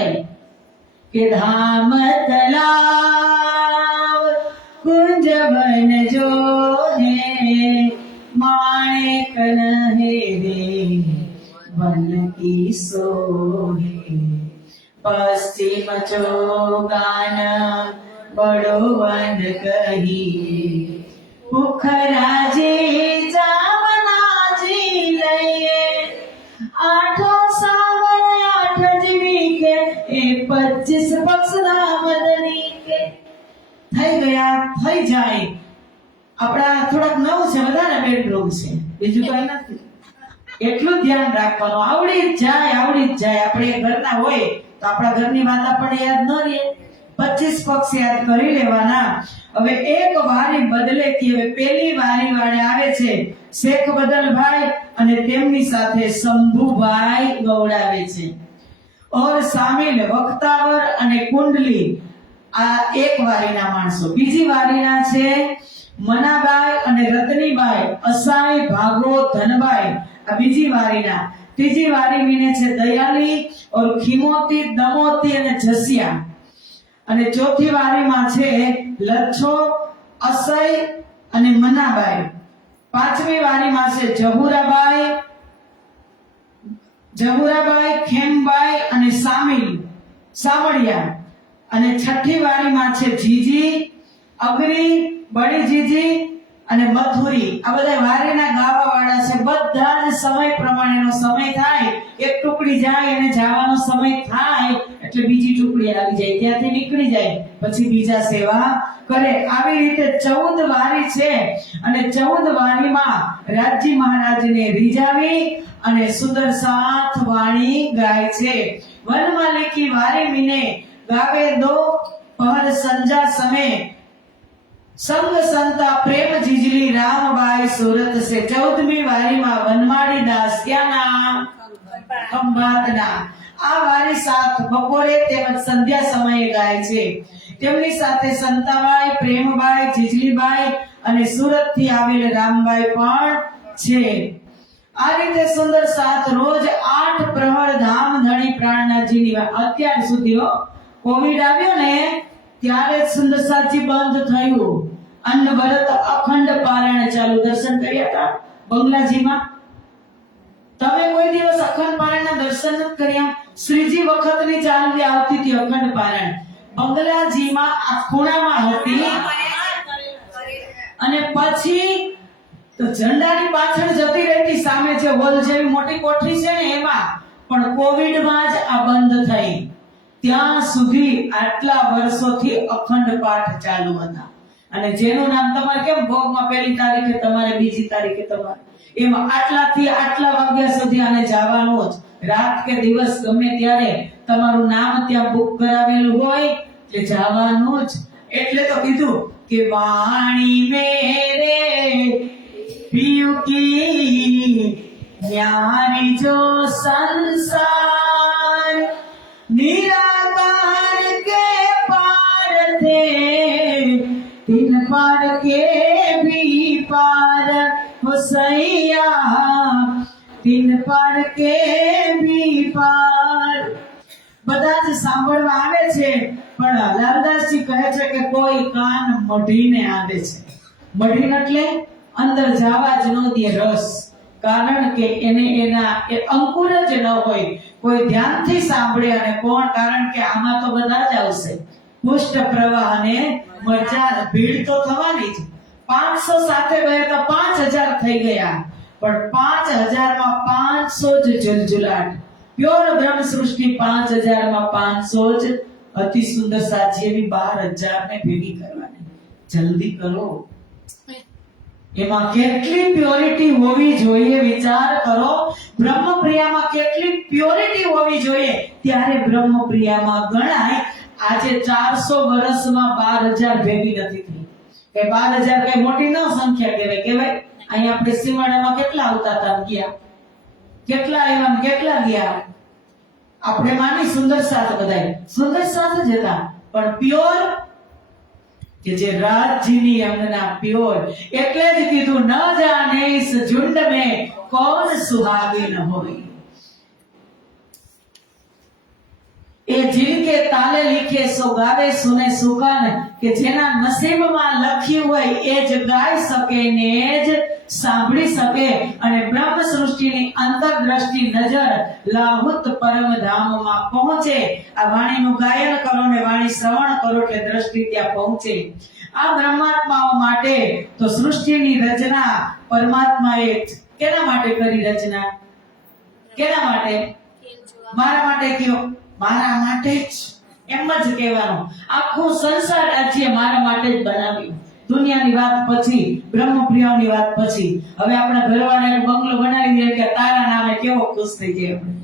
કે ધામ તલાવ कुंज बन जो है माणिक नहेरे वन की सोहे पश्चिम चौगान बड़ो वन कहिए पुखराजी जामनाजी लइए आठो सागर 8 जीवी के ए 25 पक्ष मदनी के થઈ ગયા થઈ જાય આપડા થોડાક નવ છે વધારે બેડરૂમ છે બીજું કઈ નથી એટલું ધ્યાન રાખવાનું આવડી જ જાય આપણે ઘરના હોય તો આપણા ઘરની વાત આપણને યાદ ન રહે 25 પક્ષ યાદ કરી લેવાના. હવે એક વારી બદલે કે હવે પેલી વારી વાળે આવે છે શેખ બદલભાઈ અને તેમની સાથે શંભુભાઈ ગવડાવે છે. ઓર સામેલ વક્તાવર અને કુંડલી આ એક વારીના માણસો. બીજી વારીના છે મનાબાઈ અને રતનીબાઈ, અસાઈ, ભાગો, ધનબાઈ આ બીજી વારીના. ત્રીજી વારી મીને છે દયાલી ઓર ખીમોતી, દમોતી અને જસિયા. અને ચોથી વારીમાં છે લચ્છો, અસઈ અને મનાબાઈ. પાંચમી વારીમાં છે જહુરાબાઈ, ખેમબાઈ અને સામળિયા. અને છઠ્ઠી વારીમાં છે જીજી, અગરી, બડી જીજી અને મથુરી. આ બધા વારીના ગાવા વાળા છે. બધા જ સમય પ્રમાણેનો સમય થાય, એક ટુકડી જાય અને જવાનો સમય થાય એટલે બીજી ટુકડી આવી જાય, ત્યાંથી નીકળી જાય, પછી બીજા સેવા કરે. આવી રીતે 14 વારી છે. અને 14 વારીમાં રાજજી મહારાજને રીઝાવી અને સુંદર સાથ વાણી ગાય છે. વનમાલિકી વારી મીને ગાવે દો પહર સંજા સમે, સંગ સંતા પ્રેમ જીજલી રામબાઈ સુરત સે. 14મી વારીમાં વનમાળી દાસ ક્યાંના? ખંભાતના. આ વારી સાથ બપોરે તેમજ સંધ્યા સમયે ગાય છે. તેમની સાથે સંતાબાઈ, પ્રેમબાઈ, જીજલીબાઈ અને સુરત થી આવેલ રામબાઈ પણ છે. આ રીતે સુંદર સાથ રોજ 8 પ્રહર ધામ ધણી પ્રાણનાથજીની વાત. અત્યાર સુધી કોવિડ આવ્યો ને ત્યારે જ સુંદર સાથજી બંધ થયું. અન્નવરત અખંડ પારાયણ ચાલુ. દર્શન કર્યા હતા બંગલાજીમાં? તમે કોઈ દિવસ અખંડ પારાયણના દર્શન નથી કર્યા? શ્રીજી વખતની ચાલતી આવતી હતી અખંડ પારાયણ. બંગલાજીમાં આ ખૂણામાં હતી. અને પછી તો ઝંડાની પાછળ જતી રહેતી, સામે જે હોલ જેવી મોટી કોઠરી છે ને એમાં. પણ કોવિડમાં જ આ બંધ થઈ. ત્યાં સુધી આટલા વર્ષોથી અખંડ પાઠ ચાલુ હતા. અને જેનું નામ તમારે કેમ ભોગમાં પહેલી તારીખે તમારે, બીજી તારીખે તમારે, એમાં આટલાથી આટલા વાગ્યા સુધી આને જવાનું જ. રાત કે દિવસ ગમે ત્યારે તમારું નામ ત્યાં બુક કરાવેલું હોય એટલે જવાનું જ. એટલે તો કીધું કે વાણી મેરે पियू की न्यारी जो संसार निराकार के पार थे, तिन पार के भी पार हो सैया, तिन पार के भी पार. બધા જ સાંભળવા આવે છે, પણ લાલદાસજી કહે છે કે કોઈ કાન મઢીને આવે છે. મઢીને એટલે અંદર જવા જ ન દે રસ. કારણ કે એને એના એ અંકુર જ ન હોય. કોઈ ધ્યાનથી સાંભળે અને કોણ, કારણ કે આમાં તો બધા જ આવશે. પુષ્ટ પ્રવાહ અને મજા, ભીડ તો થવાની જ. 500 સાથે ગયા તો 5000 થઈ ગયા, પણ 5000 માં 500 જ જલજલાટ. પ્યોર બ્રહ્મ સૃષ્ટિ 5000 માં 500 જ. અતિ સુંદર સાચી એવી 12000 ને ભેગી કરવાની. જલ્દી કરો. એમાં કેટલી પ્યોરિટી હોવી જોઈએ વિચાર કરો. બ્રહ્મપ્રિયામાં કેટલી પ્યોરિટી હોવી જોઈએ ત્યારે બ્રહ્મપ્રિયામાં ગણાય. આજે 400 વર્ષમાં 12000 ભેગી નથી થઈ. કે 12000 કઈ મોટી ન સંખ્યા કહેવાય. કહેવાય અહીંયા આપણે સીમાડામાં કેટલા આવતા હતા, ગયા કેટલા આવ્યા, કેટલા ગયા. આપણે માની સુંદર સાથ, બધાય સુંદર સાથ જ હતા, પણ પ્યોર કે જે રાજજીની અંગના પ્યોર. એટલે જ કીધું ન જાને ઇસ ઝુંડ में कौन सुहागिन होई. એ જીનકે તાલે લીખે સો ગાવે સુને સુકાન. કે જેના નસીબમાં લખ્યું હોય એ જ ગાઈ શકે ને એ જ સાંભળી શકે. અને બ્રહ્મ સૃષ્ટિની અંતરદ્રષ્ટિ નજર લાહુત પરમ ધામમાં પહોંચે. આ વાણીનું ગાયન કરો ને વાણી શ્રવણ કરો એટલે દ્રષ્ટિ ત્યાં પહોંચે. આ બ્રહ્માત્માઓ માટે તો સૃષ્ટિની રચના પરમાત્માએ કેના માટે કરી રચના? કેના માટે? મારા માટે કયો? મારા માટે જ. એમ જ કહેવાનું. આખું સંસાર રાજ્ય મારા માટે જ બનાવ્યું. દુનિયાની વાત પછી, બ્રહ્મપ્રિયાની વાત પછી. હવે આપણા ઘરવાળાને બંગલો બનાવી દે કે તારા નામે કેવો ખુશ થઈ જાય આપણે.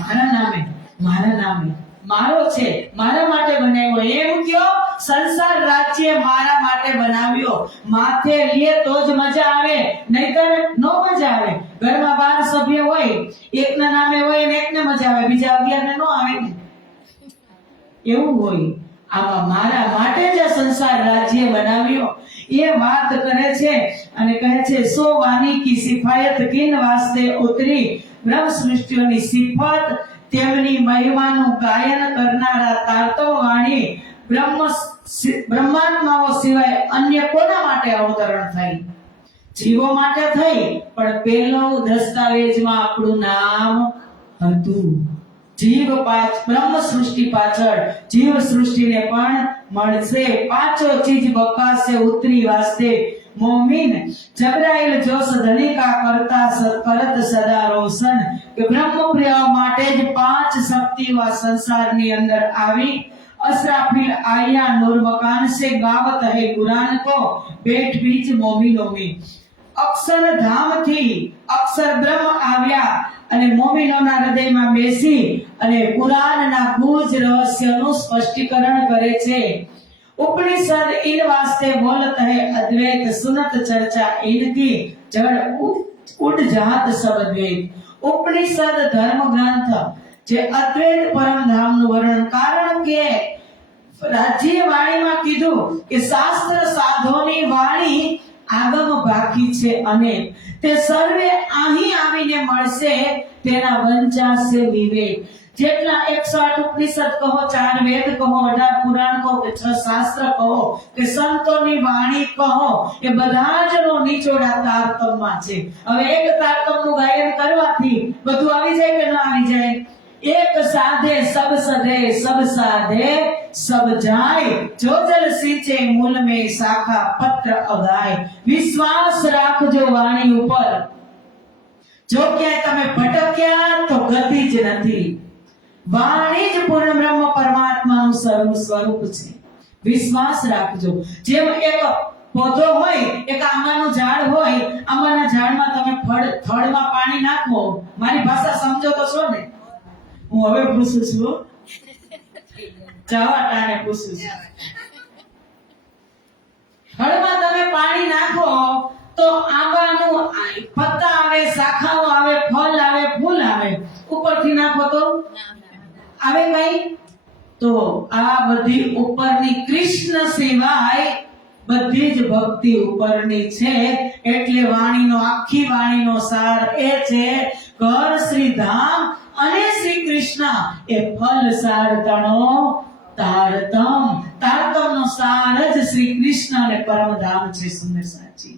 મારા નામે, મારા નામે. મારો છે, મારા માટે બનાવ્યો. એમ કયો સંસાર રાજ્ય મારા માટે બનાવ્યો. માથે લે તો જ મજા આવે, નહીતર નો મજા આવે. ઘરમાં 12 સભ્ય હોય, એકના નામે હોય ને એકને મજા આવે, બીજા 11 ને નો આવે ને. એવું હોય. આમાં મારા માટે જ આ સંસાર રાજ્ય બનાવ્યો એ વાત કરે છે. અને કહે છે સો વાણી કી સિફાયત કિન વાસ્તે ઉતરી. બ્રહ્મ સૃષ્ટિઓની સિફત તેમની મહિમાનું ગાયન કરનારા તારતો વાણી બ્રહ્માત્માઓ સિવાય અન્ય કોના માટે અવતરણ થઈ? જીવો માટે થઈ, પણ પહેલો દસ્તાવેજમાં આપણું નામ હતું. જીવ બ્રહ્મ સૃષ્ટિ પાછળ જીવ સૃષ્ટિને પણ મળશે. પાંચો ચીજ બકાશે ઉતરી વાસ્તે મોમીન. જબરાઈલ જોશ ધનિકા કરતા કરત સદા રોશન. કે બ્રહ્મ પ્રિય માટે જ 5 શક્તિઓ આ સંસારની અંદર આવી. असराफिल आया नूर मकान से गावत है कुरान को बेट बीच मोमिनो में. अक्षर धाम थी अक्षर બ્રહ્મ આવ્યા અને મોમિનોના હૃદયમાં બેસી અને કુરાનના ગુજ રહસ્યનું સ્પષ્ટીકરણ કરે છે. उपनिषद इन वास्ते बोलत है अद्वैत सुनत चर्चा इनकी जड़ उड़ जात सब द्वैत. उपनिषद धर्म ग्रंथ જે અદ્વૈત પરમધામનું વર્ણન. કારણ કે રાજ્ય વાણીમાં કીધું કે શાસ્ત્ર સાધોની વાણી આગમ બાકી છે અને તે સર્વે અહીં આવીને મળશે. તેના વંચાશે વિવેક. જેટલા 108 ઉપનિષદ કહો, 4 વેદ કહો, 18 પુરાણ કહો કે 6 શાસ્ત્ર કહો કે સંતોની વાણી કહો, એ બધા જ નો નીચોડા તારતમ્યમાં છે. હવે એક તારતમ્યનું ગાયન કરવાથી બધું આવી જાય કે ન આવી જાય? एक साधे सब सधे सब साधे सब जाए. जो जल सींचे मूल में शाखा पत्र अगाय. विश्वास રાખજો વાણી ઉપર. જો ક્યાંય તમે ભટક્યા તો ગતિ જ નથી. વાણી જ પૂર્ણ બ્રહ્મ પરમાત્માનું સ્વરૂપ છે. વિશ્વાસ રાખજો. જેમ એક પૌધો હોય, એક આંબાનું ઝાડ હોય, આંબાના ઝાડમાં તમે થડમાં પાણી નાખો. મારી ભાષા સમજો તો છો ને? હું હવે પૂછું છું, જવા ટાણે પૂછું છું. થડમાં તમે પાણી નાખો તો આંબાનું પત્તા આવે, શાખાઓ આવે, ફળ આવે, ફૂલ આવે. ઉપરથી નાખો તો આવે કઈ? તો આ બધી ઉપરની કૃષ્ણ સિવાય બધી જ ભક્તિ ઉપરની છે. એટલે વાણીનો આખી વાણીનો સાર એ છે ઘર શ્રી ધામ અને શ્રી કૃષ્ણ એ ફલ સાર તણો તારતમ. તારતમનો સાર જ શ્રી કૃષ્ણ અને પરમધામ છે. સુંદર સાચી.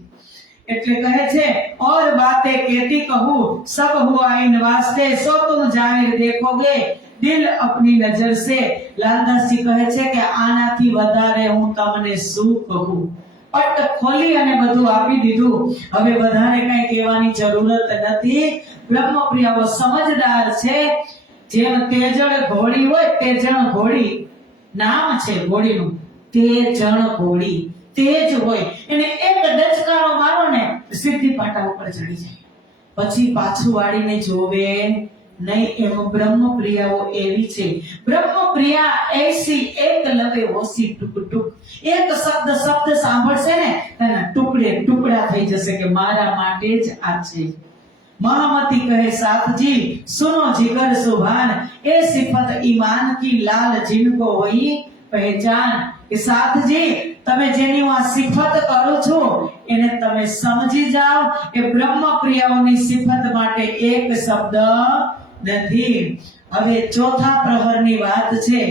એટલે કહે છે और बातें कहती कहूं सब हुआ इन वास्ते सो तुम जाहिर देखोगे दिल अपनी नजर से. લાલદાસજી કહે છે કે આનાથી વધારે હું તમને શું કહું? પટ ખોલી અને બધું આપી દીધું. હવે વધારે કઈ કહેવાની જરૂરત નથી. બ્રહ્મપ્રિયાઓ સમજદાર છે. જેમ તેજળ ઘોડી હોય, તેજણ ઘોડી નામ છે ઘોડીનું, તેજણ ઘોડી તેજ હોય. એને એક ડચકારો મારો ને સીધી પાટા ઉપર ચડી જાય, પછી પાછું વાળીને જોવે નહીં. એમ બ્રહ્મપ્રિયાઓ એવી છે. બ્રહ્મપ્રિયા એસી એક લવે ઓસી ટુક ટુક. એક શબ્દ સાંભળશે ને તેના ટુકડે ટુકડા થઈ જશે કે મારા માટે જ આ છે. महामती कहे साथ जी सुनो जिगर सुभान. ए सिफत ईमान की लाल जिनको हुई पहचान. કે સાથજી તમે જેની હું આ સિફત કરું છું એને તમે સમજી જાઓ. એ બ્રહ્મ પ્રિયાઓની સિફત માટે એક શબ્દ નથી. હવે ચોથા પ્રહરની વાત છે.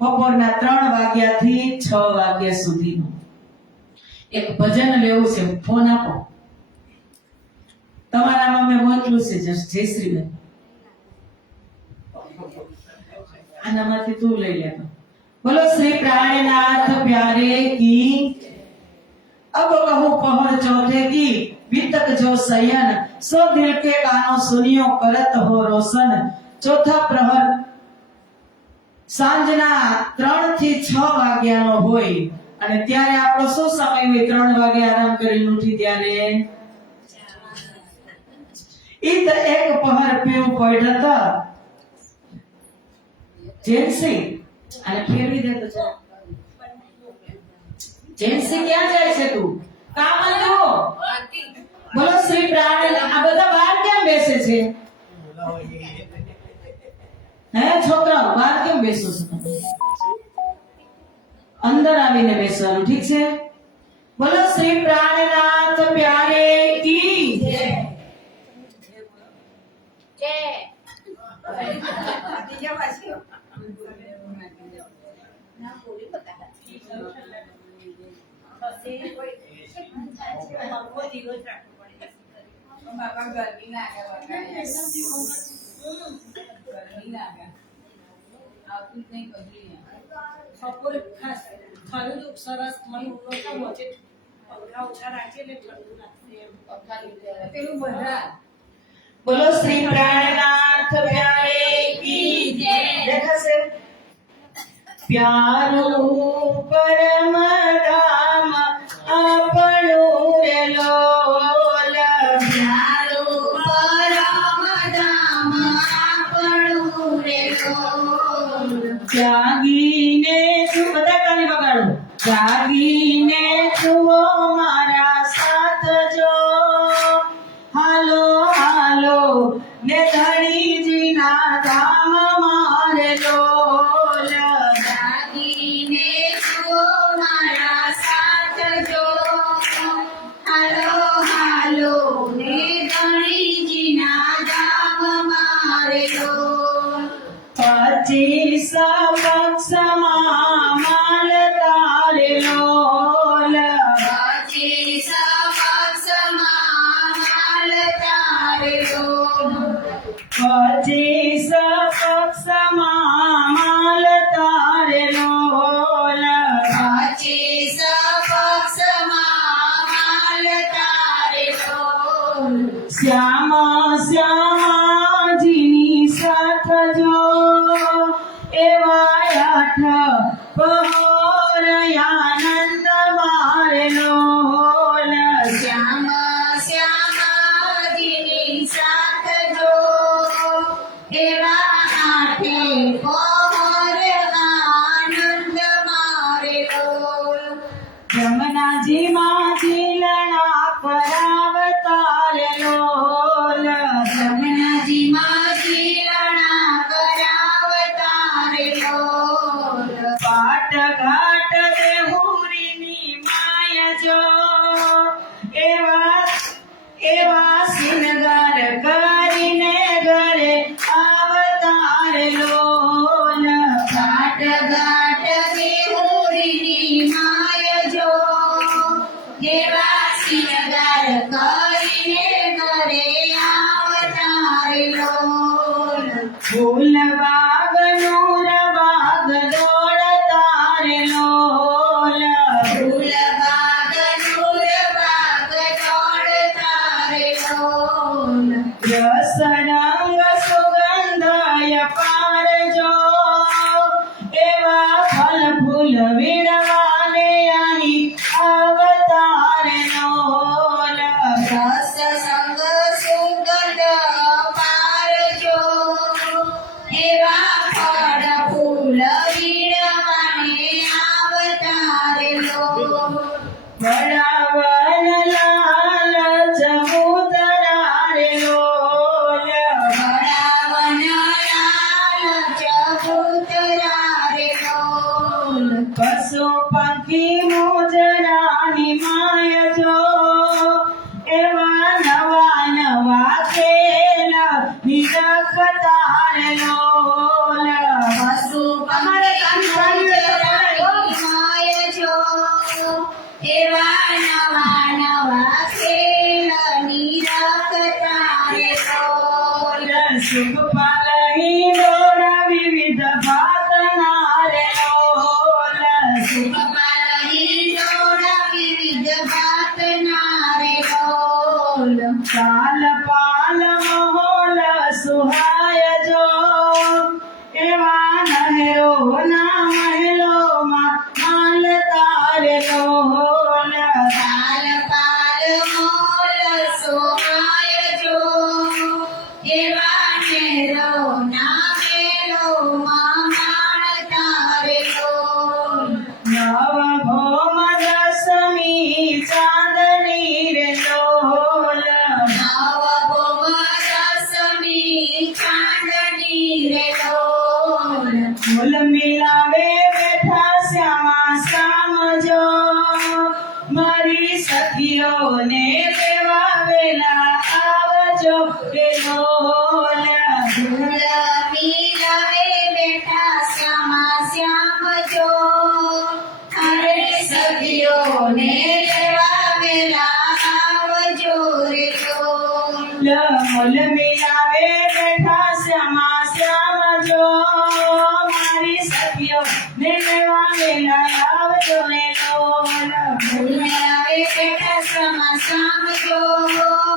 બપોરના 3 વાગ્યાથી 6 વાગ્યા સુધીનું એક ભજન લેવું છે. ફોન આપો. તમારામાં મેં મોકલું છે જયશ્રીબેન. આનામાંથી તું લઈ લેતો. बोलो श्री प्राणनाथ प्यारे की. अब कहूँ पहर चौथे की वितक जो सयन सो दिल के कानों सुनियो करत हो रोशन. ચોથા પ્રહર સાંજના 3 થી 6 વાગ્યાનો હોય અને ત્યારે આપણો શું સમય હોય? 3 વાગે આરામ કરીને ઉઠી ત્યારે ઈત એક પહર પીવું પડત જેન્સી અને ફેરવી દે તો ચાલ. જેન્સી ક્યાં જાય છે તું? કામ જો. બોલો શ્રી પ્રાણ. આ બધા બહાર કેમ બેસે છે? હે છોકરાઓ, બહાર કેમ બેસો છો તમે? અંદર આવીને બેસવાનું, ઠીક છે? બોલો શ્રી પ્રાણનાથ પ્યારે કી જય. બીજા પાછી બાપા ગરમી લાગે ગરમી લાગે આવતું જ નહીં બદલી બપોરે ખાસ ઠંડુ સરસ ઠંડુ નહોતું વચ્ચે પંખા ઓછા રાખીએ એટલે ઠંડુ લાગશે એમ. પેલું બધા બોલો શ્રી પ્રાણનાથ પ્યારે કી જય. દેખાશે? પ્યારું પરમ ધામ આપણું રે લોલ. પ્યારું પરમ ધામ આપણું રે લોલ. જાગીને તું બધા તાલી વગાડો. જાગીને જુઓ મારા સાથ જો. હાલો હાલો ને ધણીજીના ધામ મારે લોલ. જાગીને જુઓ મારા સાથ જો. હાલો હાલો ને ગણેશજીના ધામ મારે લોલ. 25 પક્ષમાં માલ તારે લોલ. 25 પક્ષમાં માલ તારે લોલ. 25 પક્ષમાં માલ તારે લોલ. 25 પક્ષમાં માલ તારે લોલ. શ્યામા શ્યામાજીની સાથ જો. એવા 8 પહોર આનંદ મારે લોલ. શ્યામ શ્યામાજીની સાથ જો. એવા 8 પહોર આનંદ મારે લોલ. જમનાજીમાં ઝીલણા કરાવતારે લોલ. જમનાજીમાં ઝીલણા કરાવતારે લોલ. પાટ ઘાટ દેહુરીની માય જો. એવા સિનગાર કરીને ઘરે આવતારે લોલ. ઘાટ ઘાટ દેહુરીની માય જો. એવા શિંગાર કરીને ઘરે આવતારે લોલ. ફૂલ બાગ નૂર બાગ દોડતારે લોલ. ફૂલબાગ નૂર બાગ દોડતારે લોલ. રસ રંગ સુગંધય પારજો. એવા ફલ ફૂલ વીણવાને અહીં અવતારે લોલ. રસ સંગ સુગંધ પારજો. એવા ફળ ફૂલ વીણવાને આવતારે લોલ. વડાવન લાલ ચબૂતરારે લોલ. વડાવન લાલ ચબૂતરારે લોલ. પશુ પંખી મોજરાની માય જો. એવા નવા નવા ખેલ નિરખતારે લોલ. પશુ પંખી મોજરાની માય જો. એવા નવા નવા ખેલ નિરખતારે લોલ. સુખ પાલહી દોડા વિવિધ ભાતનારે લોલ. સુખપાલહી ડોળા વિવિધ ભાતનારે લોલ. ચાલ પાલ મહોલ સુહાય જો. એવા નહેરોના મહેલોમાં માલ તારે લોલ. પાલ પાલ મોલ સોહાય જો. એવા નેરો ના મેલો મામા લોલ ધૂળ મિલાવે બેઠા શ્યામા શ્યામ જો અરે સખીઓને લેવા વેલા આવજો રે લોલ મોલ મિલાવે બેઠા શ્યામા શ્યામ જો મારી સખીઓ ને લેવા વેલા આવજો રે લોલ ધૂળ મિલાવે બેઠા શ્યામા શ્યામ જો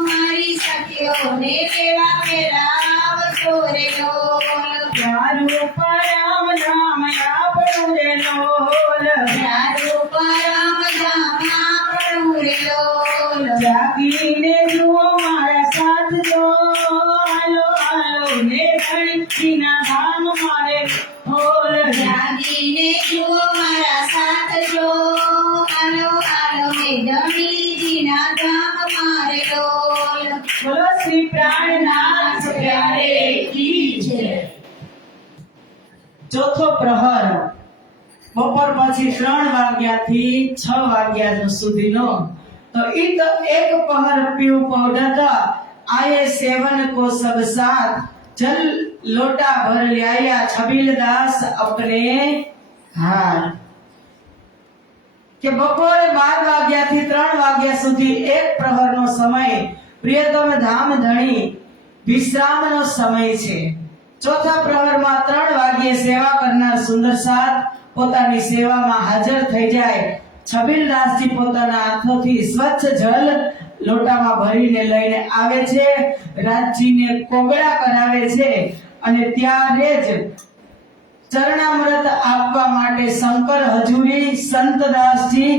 મારી સખીઓને લેવા વેલા આવજો રે લોલ તારું પરમ ધામ આપણું રે લોલ તારું પરમ ધામ આપણું રે લોલ જાગીને જુઓ મારા સાથ જો હાલો હાલો ને ધણીના ધામ મારે હોલ જાગીને જુઓ મારા સાથ જો આલો આલો હે ધણીજીના ધામ મારે ડોલ બોલો શ્રી પ્રાણનાથ પ્યારે કી જય. ચોથો પ્રહર બપોર પછી 3 વાગ્યાથી 6 વાગ્યા સુધીનો તો इत एक पहर पीऊ पौधा आये सेवन को सब साथ जल लोटा भर लिया छबील दास अपने हाथ કે બપોરે 12 વાગ્યાથી 3 વાગ્યા સુધી એક પ્રહરનો સમય પ્રિયતમ ધામ ધણી વિશ્રામનો સમય છે. ચોથા પ્રહરમાં 3 વાગ્યે સેવા કરનાર સુંદર સાથ પોતાની સેવામાં હાજર થઈ જાય. છબીલદાસજી પોતાના હાથોથી સ્વચ્છ જલ લોટામાં ભરીને લઈને આવે છે, રાજજીને કોગળા કરાવે છે અને ત્યારે જ ચરણામૃત આપવા માટે શંકર હજુરી સંતદાસજી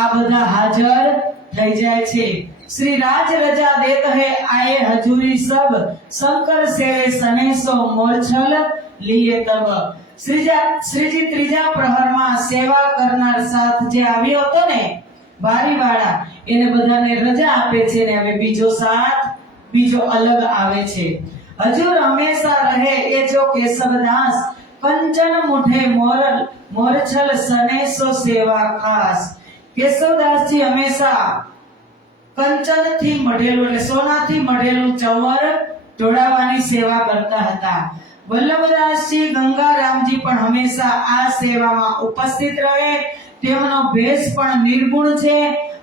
આ બધા હાજર થઈ જાય છે. श्री राज रजा देत है आए हजूरी सब शंकर सेवे सनेसो मोरछल लिए तब श्रीजी ત્રીજા પ્રહરમાં સેવા કરનાર સાથ જે આવ્યો હતો ને બારીવાળા એને બધાને રજા આપે છે ને હવે બીજો સાથ બીજો અલગ આવે છે. હજુર હંમેશા રહે એ જો કેશવદાસ કંચન મુઠે મોરછલ સનેસો સેવા ખાસ. કેશવદાસજી હંમેશા કંચનથી મઢેલું એટલે સોનાથી મઢેલું ચવર ઢોળાવવાની સેવા કરતા હતા. વલ્લભદાસજી ગંગારામજી પણ હંમેશા આ સેવામાં ઉપસ્થિત રહે. તેમનો ભેષ પણ નિર્ગુણ છે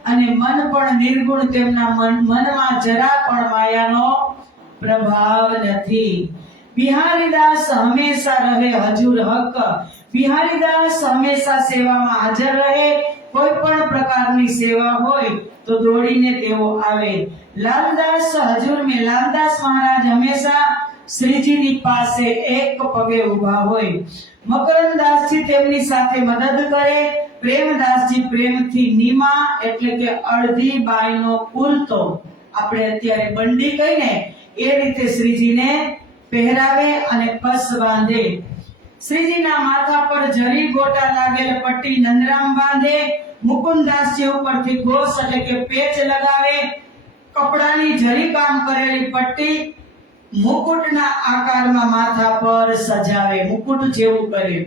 અને મન પણ નિર્ગુણ. તેમના મનમાં જરા પણ માયાનો પ્રભાવ નથી. બિહારીદાસ હંમેશા રહે હજુર હક. બિહારીદાસ હંમેશા સેવામાં હાજર રહે. કોઈ પણ પ્રકારની સેવા હોય તો દોડીને તેઓ આવે. લાલદાસ હજુર में लालदास महाराज हमेशा શ્રીજીની પાસે એક પગે ઊભા હોય. મકરંદાસજી તેમની સાથે મદદ કરે. પ્રેમદાસજી પ્રેમથી નીમા એટલે કે અડધી બાઈનો કુલતો આપણે અત્યારે બંડી કહીને એ રીતે શ્રીજીને પહેરાવે અને કસ બાંધે. શ્રીજીના માથા પર જરી ગોટા લાગેલ પટ્ટી નંદરામ બાંધે. મુકુંદાસજી ઉપરથી ઘોષ એટલે કે પેચ લગાવે. કપડાની જરી કામ કરેલી પટ્ટી મુકુટના આકારમાં માથા પર સજાવે, મુકુટ જેવું કરે.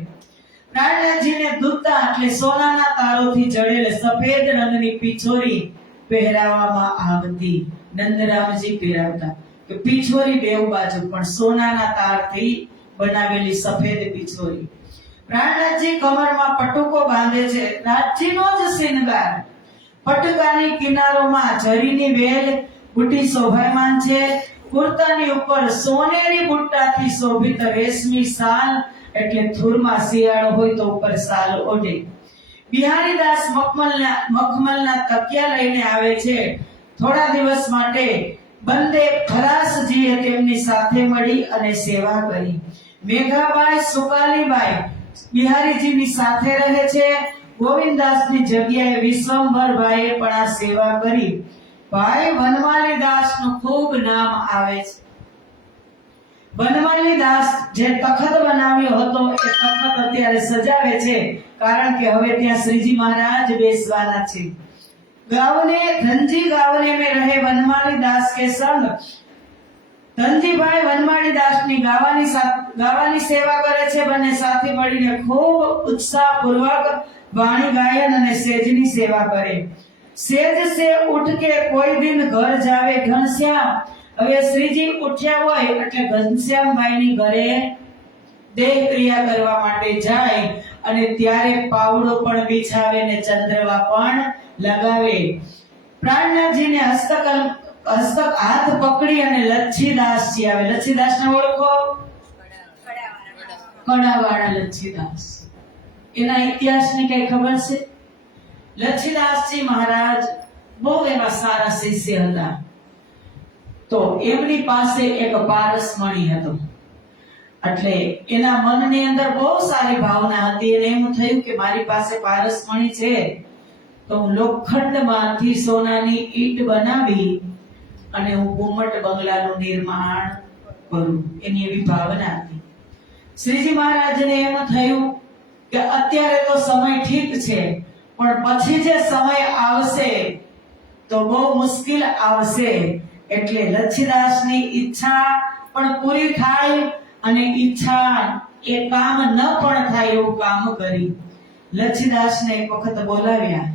પ્રાણનાથજીને દૂતા એટલે સોનાના તારોથી જડેલ સફેદ રંગની પીછોરી પહેરાવવામાં આવતી. નંદરામજી પહેરાવતા કે પીછોરી બેઉ બાજુ પણ સોનાના તારથી બનાવેલી સફેદ પીછોરી. પ્રાણનાથજી કમરમાં પટુકો બાંધે છે, રાજજીનો જ શિંગાર. પટકાની કિનારોમાં જરીની વેલ બુટ્ટી શોભાયમાન છે. કુર્તાની ઉપર સોનેરી બુટ્ટાથી શોભિત રેશમી શાલ એટલે થુરમાં શિયાળો હોય તો ઉપર શાલ ઓઢે. બિહારીદાસ મખમલના તકિયા લઈને આવે છે. થોડા દિવસ માટે બંદે ખરાસજીએ તેમની સાથે મળી અને સેવા કરી. મેઘાબાઈ સુકાલીબાઈ બિહારીજીની સાથે રહે છે. ગોવિંદદાસની જગ્યાએ વિશ્વંભરભાઈએ પણ આ સેવા કરી. ભાઈ વનમાલી દાસનું ખૂબ નામ આવે છે. વનમાલી દાસ જે તખત બનાવ્યો હતો એ તખત અત્યારે સજાવે છે કારણ કે હવે ત્યાં શ્રીજી મહારાજ બેસવાના છે. ગાવને ધનજી ગાવને में रहे वनमाली दास के संग ધનજીભાઈ વનમાળી દાસની ગાવાની સેવા કરે છે. બંને સાથે મળીને ખૂબ ઉત્સાહપૂર્વક વાણી ગાયન અને સેજની સેવા કરે. सेज से उठ के कोई दिन घर जावे घनश्याम હવે શ્રીજી ઉઠ્યા હોય એટલે ઘનશ્યામભાઈની ઘરે દેહ ક્રિયા કરવા માટે જાય અને ત્યારે પાવડો પણ બિછાવે ને ચંદ્રવા પણ લગાવે. પ્રાણનાથજીને હસ્તક હાથ પકડી અને લચ્છીદાસજી આવે. લચ્છીદાસને ઓળખો? કડાવાળા લચ્છીદાસ. એના ઇતિહાસની કઈ ખબર છે? લચ્છીદાસજી મહારાજ બહુ એવા સારા શિષ્ય હતા. તો એમની પાસે એક પારસમણી હતો. એટલે એના મનની અંદર બહુ સારી ભાવના હતી અને એમ થયું કે મારી પાસે પારસમણી છે તો હું લોખંડમાંથી સોનાની ઈંટ બનાવી અને હું ઘુમટ બંગલાનું નિર્માણ કરું. એની એવી ભાવના હતી. શ્રીજી મહારાજને એમ થયું કે અત્યારે તો સમય ઠીક છે પણ પછી જે સમય આવશે તો બહુ મુશ્કેલ આવશે. એટલે લચ્છીદાસની ઈચ્છા પણ પૂરી થાય અને ઈચ્છા એ કામ ન પણ થાય એવું કામ કરી. લચ્છીદાસને એક વખત બોલાવ્યા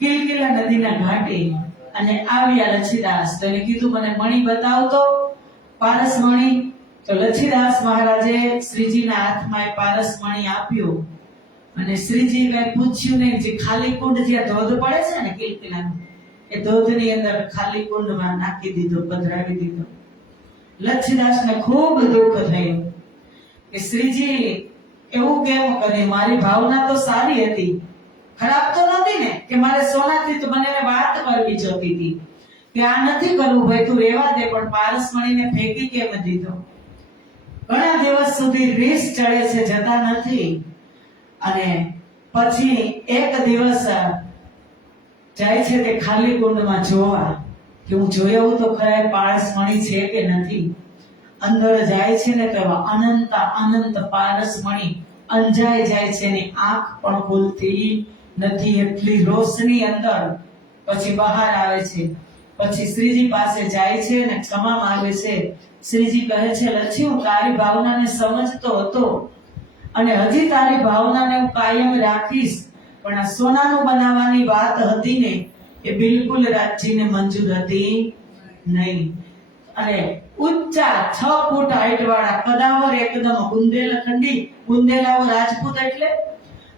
કિલકિલા નદીના ઘાટે અને આવ્યા લચ્છીદાસ. તો એને કીધું મને મણી બતાવતો, પારસ મણી. તો લચ્છીદાસ મહારાજે શ્રીજીના હાથમાં એ પારસ મણી આપ્યો અને શ્રીજી કઈ પૂછ્યું નહીં. જે ખાલી કુંડ જ્યાં ધોધ પડે છે ને કિલકિલાનો, એ ધોધની અંદર ખાલી કુંડમાં નાખી દીધો, પધરાવી દીધો. લચ્છીદાસને ખૂબ દુઃખ થયું કે શ્રીજી એવું કેમ કરે? મારી ભાવના તો સારી હતી, ખરાબ તો નથી ને કે મારે સોનાથી તો મને વાત કરવી જોતી હતી કે આ નથી કરવું ભાઈ, તું રહેવા દે. પણ પારસમણીને ફેંકી કેમ દીધો? ઘણા દિવસ સુધી રીસ ચડે છે, જતા નથી. અને પછી એક દિવસ જાય છે તે ખાલી કુંડમાં જોવા કે હું જોઈ આવું તો ખરા પારસમણી છે કે નથી. અંદર જાય છે ને તો અનંત અનંત પારસમણી અંજાઈ જાય છે, એની આંખ પણ ખુલતી નથી, એટલી રોશની અંદર. પછી બહાર આવે છે, પછી શ્રીજી પાસે જાય છે અને ક્ષમા માંગે છે. શ્રીજી કહે છે લચ્છી, હું તારી ભાવનાને સમજતો હતો અને હજી તારી ભાવનાને હું કાયમ રાખીશ, પણ આ સોનાનું બનાવવાની વાત હતી ને એ બિલકુલ રાજજીને મંજૂર હતી નહીં. અને ઊંચા 6 ફૂટ હાઈટ વાળા કદાવર એકદમ બુંદેલાઓ રાજપૂત, એટલે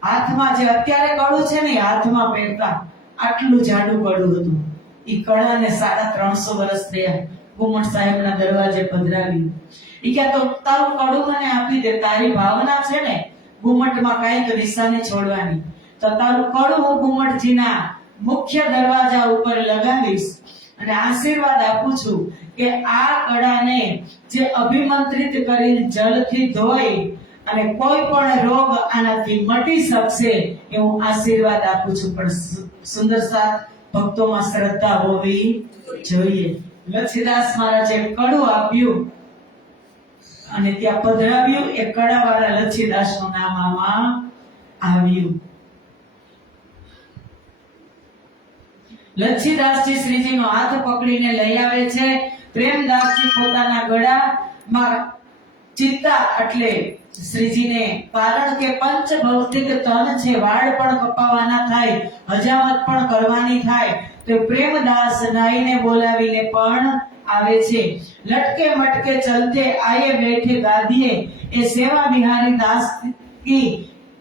હાથમાં જે અત્યારે કડું છે ને હાથમાં પહેરતા આટલું જાડું કડું હતું. ઈ કડાને 350 વર્ષ થયા ઘુમટ સાહેબના દરવાજે પધરાવી. ઈ કે તો તારું કડું મને આપી દે, તારી ભાવના છે ને ઘુમટમાં કાંઈક નિશાની છોડવાની, તો તારું કડું હું ઘુમટજીના મુખ્ય દરવાજા ઉપર લગાવીશ અને આશીર્વાદ આપું છું કે આ કડાને જે અભિમંત્રિત કરી જલથી ધોઈ અને કોઈ પણ રોગ આનાથી મટી શકશે એ હું આશીર્વાદ આપું છું. પણ સુંદર સાથ ભક્તોમાં શ્રદ્ધા હોવી જોઈએ. લચ્છીદાસ મહારાજે કડું આપ્યું અને ત્યાં પધરાવ્યું. એ કડાવાળા લચ્છીદાસનું નામ આમાં આવ્યું. લચ્છીદાસજી શ્રીજીનો હાથ પકડીને લઈ આવે છે. પ્રેમદાસજી પોતાના ગળામાં ચિત્તા એટલે શ્રીજીને, કારણ કે પંચ ભૌતિક તન છે, વાળ પણ કપાવાના થાય, હજામત પણ કરવાની થાય, તો પ્રેમદાસ નાઈને બોલાવીને પણ આવે છે. લટકે મટકે ચલતે આયે બેઠે ગાદીએ, એ સેવા બિહારી દાસ કી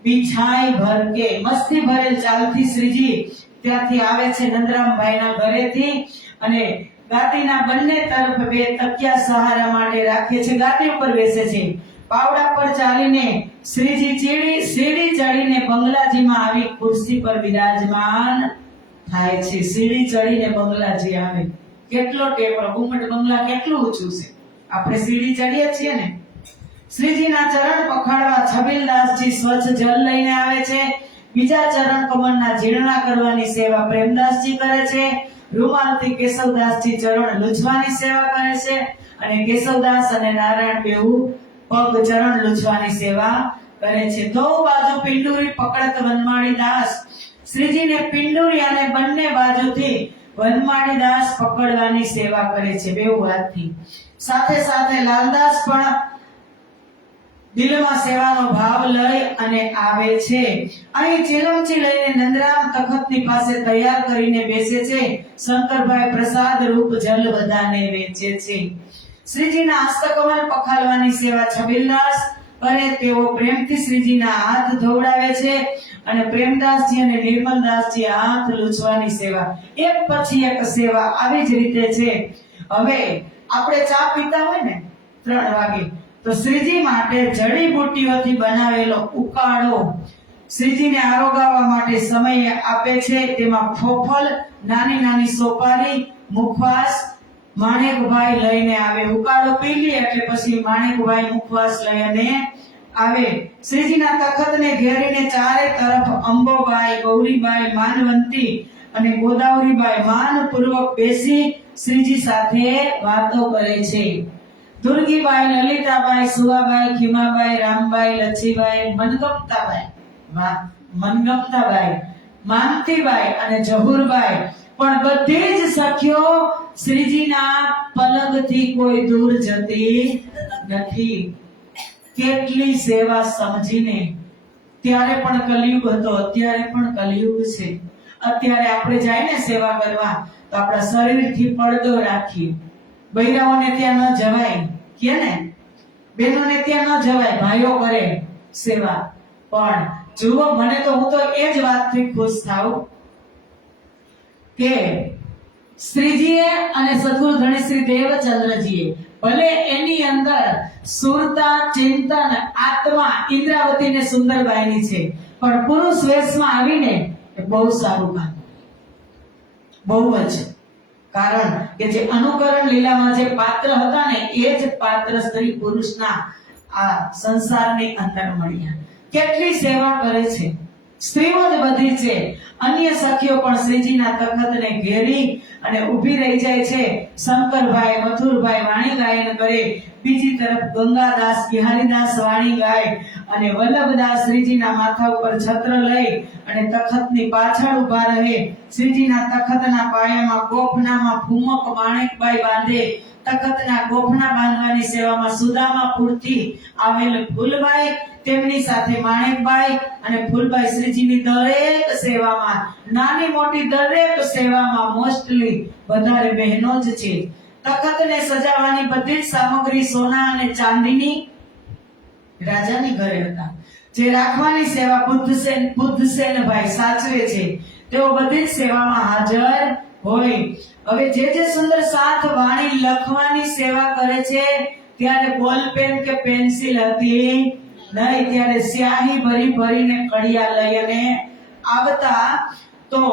બિછાઈ ભર કે. મસ્તી ભરેલ ચાલથી શ્રીજી ત્યાંથી આવે છે નંદરામભાઈના ઘરેથી અને ગાદીના બંને તરફ 2 તકિયા સહારા માટે રાખે છે. ગાદી ઉપર બેસે છે. પાવડા પર ચાલીને શ્રીજી સીડી ચડીને બંગલાજીમાં આવી ખુરશી પર બિરાજમાન થાય છે. સીડી ચડીને બંગલાજી આવે. કેટલો ટેપરો! ઘુમટ બંગલા કેટલું ઊંચું છે, આપણે સીડી ચડીએ છીએ ને. શ્રીજીના ચરણ પખાડવા છબીલદાસજી સ્વચ્છ જલ લઈને આવે છે. બીજા ચરણ કમળના ઝીણના કરવાની સેવા પ્રેમદાસજી કરે છે. રૂમાલથી કેશવદાસજી ચરણ લૂછવાની સેવા કરે છે અને કેશવદાસ અને નારાયણ બેઉ પગ ચરણ લૂછવાની સેવા કરે છે. દો બાજુ પિંડુરી પકડત વનમાળી દાસ શ્રીજીને પિંડુરી અને બંને બાજુથી વનમાળી દાસ પકડવાની સેવા કરે છે બેઉ હાથથી. સાથે સાથે લાલદાસ પણ દિલમાં સેવાનો ભાવ લઈ અને આવે છે. અહીં ચિલમચી લઈને નંદરામ તખતની પાસે તૈયાર કરીને બેસે છે. શંકરભાઈ પ્રસાદ રૂપ જલ બધાને વેચે છે. શ્રીજીના હસ્તકમળ પખાલવાની સેવા છબીલદાસ કરે. તેઓ પ્રેમથી શ્રીજીના હાથ ધોવડાવે છે અને પ્રેમદાસજી અને નિર્મલદાસજી હાથ લૂછવાની સેવા. એક પછી એક સેવા આવી જ રીતે છે. હવે આપણે ચા પીતા હોય ને 3 વાગે, તો શ્રીજી માટે જડીબુટ્ટીઓથી બનાવેલો ઉકાળો શ્રીજીને આરોગાવવા માટે સમય આપે છે. તેમાં ફોફલ, નાની નાની સોપારી, મુખવાસ માણેકભાઈ લઈને આવે. ઉકાળો પી લે એટલે પછી માણેકભાઈ મુખવાસ લઈને આવે. શ્રીજીના તખતને ઘેરીને ચારે તરફ અંબોબાઈ, ગૌરીબાઈ, માનવંતી અને ગોદાવરીબાઈ માનપૂર્વક બેસી શ્રીજી સાથે વાતો કરે છે. દુર્ગીબાઈ, લલિતાબાઈ, સુવાબાઈ, ખીમાબાઈ, રામબાઈ, લચ્છીબાઈ, મનગમતાબાઈ, માનતીબાઈ અને જહુરબાઈ પણ બધી જ સખીઓ શ્રીજીના પલંગથી કોઈ દૂર જતી નથી. કેટલી સેવા સમજીને. ત્યારે પણ કલયુગ હતો, અત્યારે પણ કલયુગ છે. અત્યારે આપણે જાય ને સેવા કરવા તો આપણા શરીરથી પડદો રાખીએ. બૈરાઓને ત્યાં ન જવાય કે ને, બહેનોને ત્યાં ન જવાય, ભાઈઓ કરે સેવા. પણ જુઓ, મને તો હું તો એ જ વાતથી ખુશ થાઉં કે શ્રીજીએ અને સદગુરુ ધણીશ્રી દેવચંદ્રજીએ ભલે એની અંદર સુરતા, ચિંતન, આત્મા ઇન્દ્રાવતીને સુંદરબાઈની છે, પણ પુરુષ વેશમાં આવીને બહુ સારું કામ, બહુ જ. કારણ કે જે અનુકરણ લીલામાં જે પાત્ર હતા ને, એ જ પાત્ર સ્ત્રી પુરુષના આ સંસારની અંદર મળ્યા. કેટલી સેવા કરે છે સ્ત્રીઓ જ બધી છે. અન્ય સખીઓ પણ શ્રીજીના તખતને ઘેરી અને ઊભી રહી જાય છે. શંકરભાઈ, મથુરભાઈ વાણી ગાયન કરે. બીજી તરફ ગંગાદાસ, બિહારીદાસ વાણી ગાય અને વલ્લભદાસ શ્રીજીના માથા ઉપર છત્ર લઈ અને તખતની પાછળ ઊભા રહે. શ્રીજીના તખતના પાયામાં ગોફનામાં ફૂમક માણેકબાઈ બાંધે. તખતના ગોફના બાંધવાની સેવામાં સુદામાપુરથી આવેલ ફૂલબાઈ, તેમની સાથે માણેકબાઈ અને ફૂલબાઈ શ્રીજીની દરેક સેવામાં, નાની મોટી દરેક સેવામાં મોસ્ટલી વધારે બહેનો જ છે. તખતને સજાવવાની બધી જ સામગ્રી સોના અને ચાંદીની રાજાની ઘરે હતા. જે રાખવાની સેવા બુદ્ધસેનભાઈ સાચવે છે. તેઓ બધી જ સેવામાં હાજર હોય. હવે જે સુંદર સાથ વાણી લખવાની સેવા કરે છે, ત્યારે બોલપેન કે પેન્સિલ હતી નહીં. ત્યારે સ્યાહી ભરી ભરીને કડિયા લઈને આવતા. તો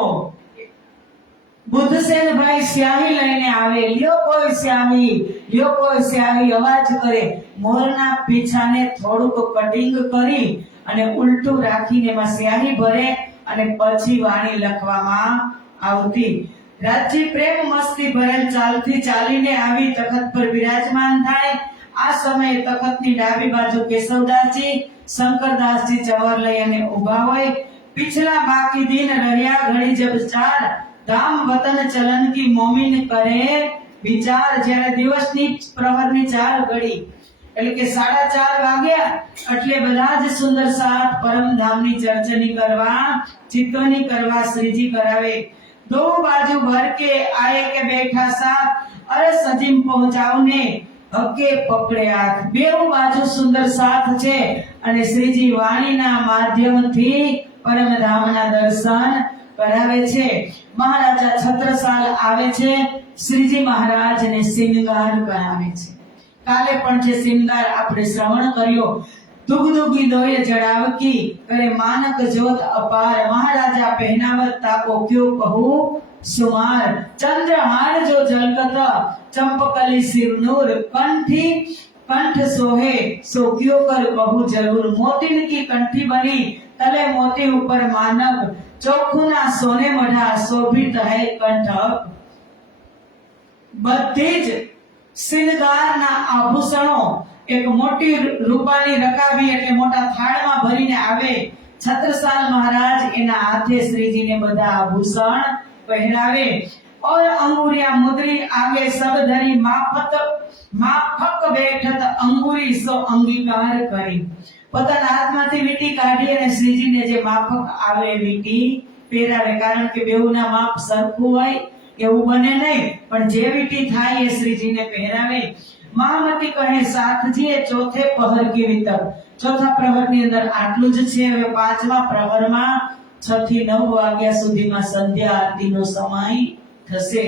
બુદ્ધસેનભાઈ સ્યાહી લઈને આવે. લ્યો કોઈ સ્યાહી, લ્યો કોઈ સ્યાહી અવાજ કરે. મોરના પીછાને થોડુંક કટિંગ કરી અને ઉલટું રાખીને એમાં સ્યાહી ભરે અને પછી વાણી લખવામાં આવતી. રાજજી પ્રેમ મસ્તી ભરેલ ચાલથી ચાલીને આવી તખત પર બિરાજમાન થાય. આ સમયે તખતની ડાબી બાજુ કેશવદાસજી, શંકરદાસજી ચવર લઈને ઊભા હોય. पिछला बाकी दिन રહ્યા ઘડી જબ ચાર ધામ વતન ચલન કી મોમીન કરે વિચાર. જ્યારે દિવસની પ્રહરની 4 ઘડી એટલે કે 4:30 વાગ્યા એટલે બધા જ સુંદર સાથ પરમધામની ચર્ચની કરવા, ચિત્તની કરવા શ્રીજી કરાવે. દો બાજુ ભર કે આયે કે બેઠા સાથ અરે સજીમ પહોંચાવને હકે પકડે હાથ. બેઉ બાજુ સુંદર સાથ છે અને શ્રીજી વાણીના માધ્યમથી પરમધામના દર્શન કરાવે છે. મહારાજા છત્રસાલ આવે છે, શ્રીજી મહારાજને શિંગાર કરાવે છે. કાલે પણ જે શિંગાર આપણે શ્રવણ કર્યો, દુગદુગી દોય જડાવકી કરે માનક જોત અપાર. મહારાજા પહેનાવત તાકો ક્યો કહું સુમાર. ચંદ્રહાર જો જલકત ચંપકલી સિરનૂર કંઠી कंठ सोहे सो क्यों कर कहूं जरूर. मोतीन की कंठी बनी तले मोती ऊपर मानक चोखुना सोने मढ़ा शोभित है कंठ. બધી જ શિંગારના આભૂષણો એક મોટી રૂપાની રકાબી એટલે મોટા થાળમાં ભરીને આવે. છત્રસાલ મહારાજ એના હાથે શ્રીજીને બધા આભૂષણ પહેરાવે. और अंगुरिया मुद्री आगे सब धरी माफक પક બેઠત અંગુરી સો અંગીકાર કરી. પોતાના હાથમાંથી વીંટી કાઢી અને શ્રીજીને જે માફક આવે વીંટી પહેરાવે. કારણ કે બેઉના માપ સરખું હોય એવું બને નહીં, પણ જે વીંટી થાય એ શ્રીજીને પહેરાવે. મહામતી કહે સાથજીએ ચોથે પહર કી વિતર. ચોથા પ્રહરની અંદર આટલું જ છે. હવે પાંચમા પ્રહરમાં 6 થી 9 વાગ્યા સુધીમાં સંધ્યા આરતીનો સમય થશે.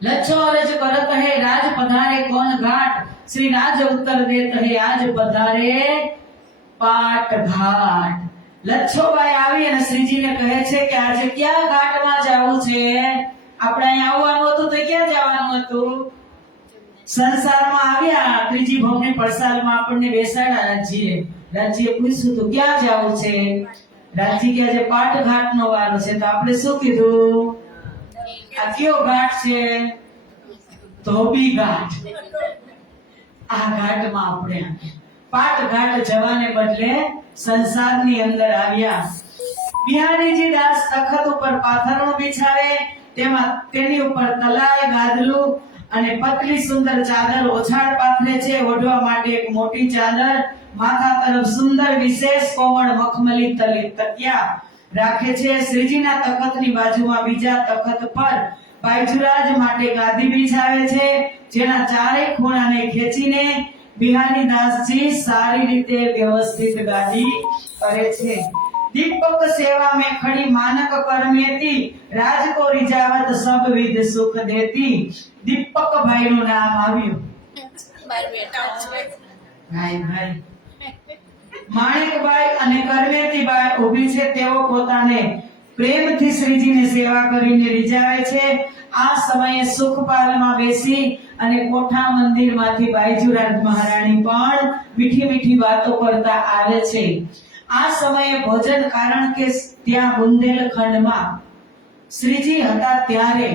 લચ્છો અરજ કરત હે રાજ પધારે કોણ ઘાટ. શ્રી રાજ ઉત્તર દેત હે આજ પધારે પાટ ઘાટ. લચ્છોબાઈ આવી અને શ્રીજીને કહે છે કે આજે ક્યાં ઘાટમાં જવું છે? આપણે અહીંયા આવવાનું હતું તો ક્યાં જવાનું હતું? સંસારમાં આવ્યા, ત્રીજી ભવની પડસાલમાં આપણને બેસાડ્યા રાજ્યે પૂછ્યું તો ક્યાં જવું છે? રાજજી કે આજે પાટ ઘાટનો વારો છે. તો આપણે શું કીધું? આ કયો ઘાટ છે? ધોબી ઘાટ. આ ઘાટમાં આપણે પાટ ઘાટ જવાને બદલે સંસારની અંદર આવ્યા. બિહારીજી દાસ તખત ઉપર પાથરણું બિછાવે, તેમાં તેની ઉપર તલાય ગાદલું અને પતલી સુંદર ચાદર ઓછાડ પાથરે છે. ઓઢવા માટે એક મોટી ચાદર, માથા તરફ સુંદર વિશેષ કોમળ મખમલી તકિયા રાખે છે. શ્રીજીના તખતની બાજુમાં બીજા તખત પર બાયજુરાજ માટે ગાદી બિછાવે છે, જેના ચારે ખૂણાને ખેંચીને બિહારી દાસજી સારી રીતે વ્યવસ્થિત ગાદી કરે છે. દીપક સેવા में खड़ी मानक करमेती, राज को रिजावत सब विध सुख देती. દીપક ભાઈ નું નામ આવ્યું. ભાઈ માણેકભાઈ અને કરમેતીબાઈ ઊભી છે. તેઓ પોતાને પ્રેમથી શ્રીજીની સેવા કરીને રીઝાવે છે. આ સમયે સુખપાલમાં બેસી અને કોઠા મંદિરમાંથી બાયજુરાજ મહારાણી પણ મીઠી મીઠી વાતો કરતા આવે છે. આ સમયે ભોજન, કારણ કે ત્યાં બુંદેલખંડમાં શ્રીજી હતા ત્યારે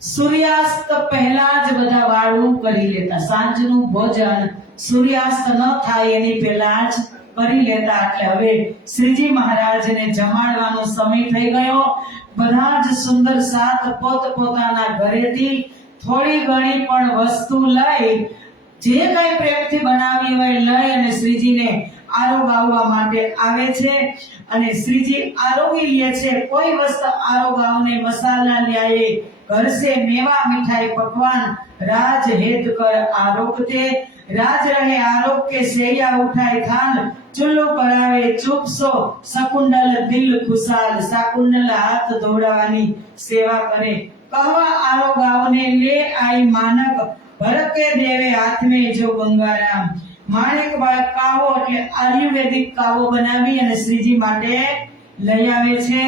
સૂર્યાસ્ત પહેલા જ બધા વાળું કરી લેતા. સાંજનું ભોજન સૂર્યાસ્ત ન થાય એની પહેલા જ કરી લેતા. એટલે હવે શ્રીજી મહારાજને જમાડવાનો સમય થઈ ગયો. બધા જ સુંદર સાત પોતપોતાના ઘરેથી થોડી ઘણી પણ વસ્તુ લઈ, જે કઈ પ્રેમથી બનાવી હોય લઈ અને શ્રીજીને આરોગાવવા માટે આવે છે. અને શ્રીજી આરોગી લે છે. કોઈ વસ્તુ આરોગાવને મસાલા લ્યાએ घर से मेवा मिठाई पकवान राज हेत कर आरोपते. राज रहे आरोप के सैया उठाए थाल, चुल्लो करावे चुपसो सकुंडल दिल खुशाल. सकुंडल हाथ दौड़ावानी सेवा करे. कहवा आरोगावने ले आई मानक, भरके देवे हाथ में जो गंगाराम. માણેકબાઈ કાવો એટલે આયુર્વેદિક કાવો બનાવી અને શ્રીજી માટે લઈ આવે છે.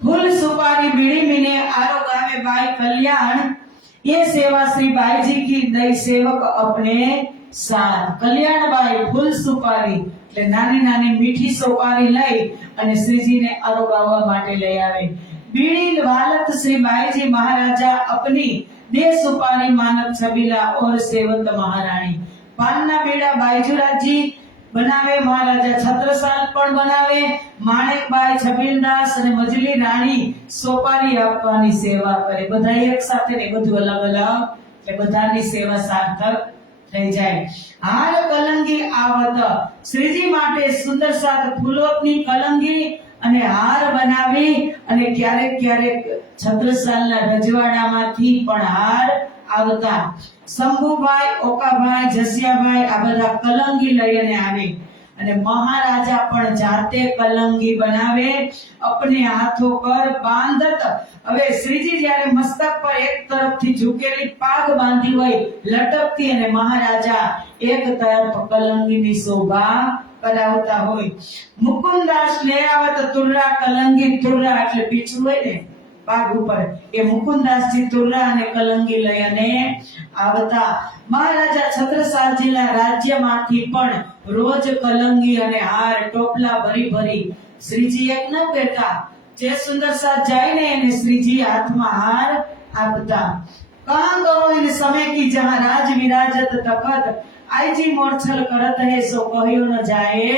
फूल सुपारी बीड़ी मिने आरोगावे बाई कल्याण, ये सेवा श्री बाई जी की दई सेवक अपने साथ. कल्याणबाई फूल सुपारी એટલે નાની નાની મીઠી સોપારી લઈ અને શ્રીજીને આરોગાવવા માટે લઈ આવે. बीड़ी वालत श्री बाईजी महाराजा अपनी दे सुपारी मानक छबीला और सेवक महारानी. पानना बेड़ा बायजुराजी बनावे, महाराजा छत्रसाल पण बनावे. માણેકબાઈ, છબીલદાસ અને મજલી રાણી સોપારી આપવાની સેવા કરે. બધા એક સાથે ને બધું અલગ અલગ, એટલે બધાની સેવા સાર્થક થઈ જાય. હાર કલંગી આવત, શ્રીજી માટે સુંદર સાત ફૂલોની કલંગી અને હાર બનાવી અને ક્યારેક ક્યારેક છત્રસાલના રજવાડામાંથી પણ હાર આવતા. શંભુભાઈ, ઓકાભાઈ, જસિયાભાઈ આ બધા કલંગી લઈને આવે અને મહારાજા પણ જાતે કલંગી બનાવે. अपने हाथों पर बांधत. હવે શ્રીજી જ્યારે મસ્તક પર એક તરફથી ઝૂકેલી પાગ બાંધી હોય લટકતી, અને મહારાજા એક તરફ કલંગીની શોભા કરાવતા હોય. મુકુંદાસ લે આવત તુર્રા કલંગી. તુર્રા એટલે પીછું હોય ને પાગ ઉપર, એ મુકુંદાસજી તુર્રા અને કલંગી લઈ અને આવતા. મહારાજા છત્રસાલજીના રાજ્યમાંથી પણ રોજ કલંગી અને હાર ટોપલા ભરી ભરી શ્રીજી એક ન પહેરતા. જે સુંદર સાથ જાય ને એને શ્રીજી હાથમાં હાર આપતા. કહા કહો इन समय की जहां राज विराजत तखत, आईजी मोरछल करत है सो कहयो न जाए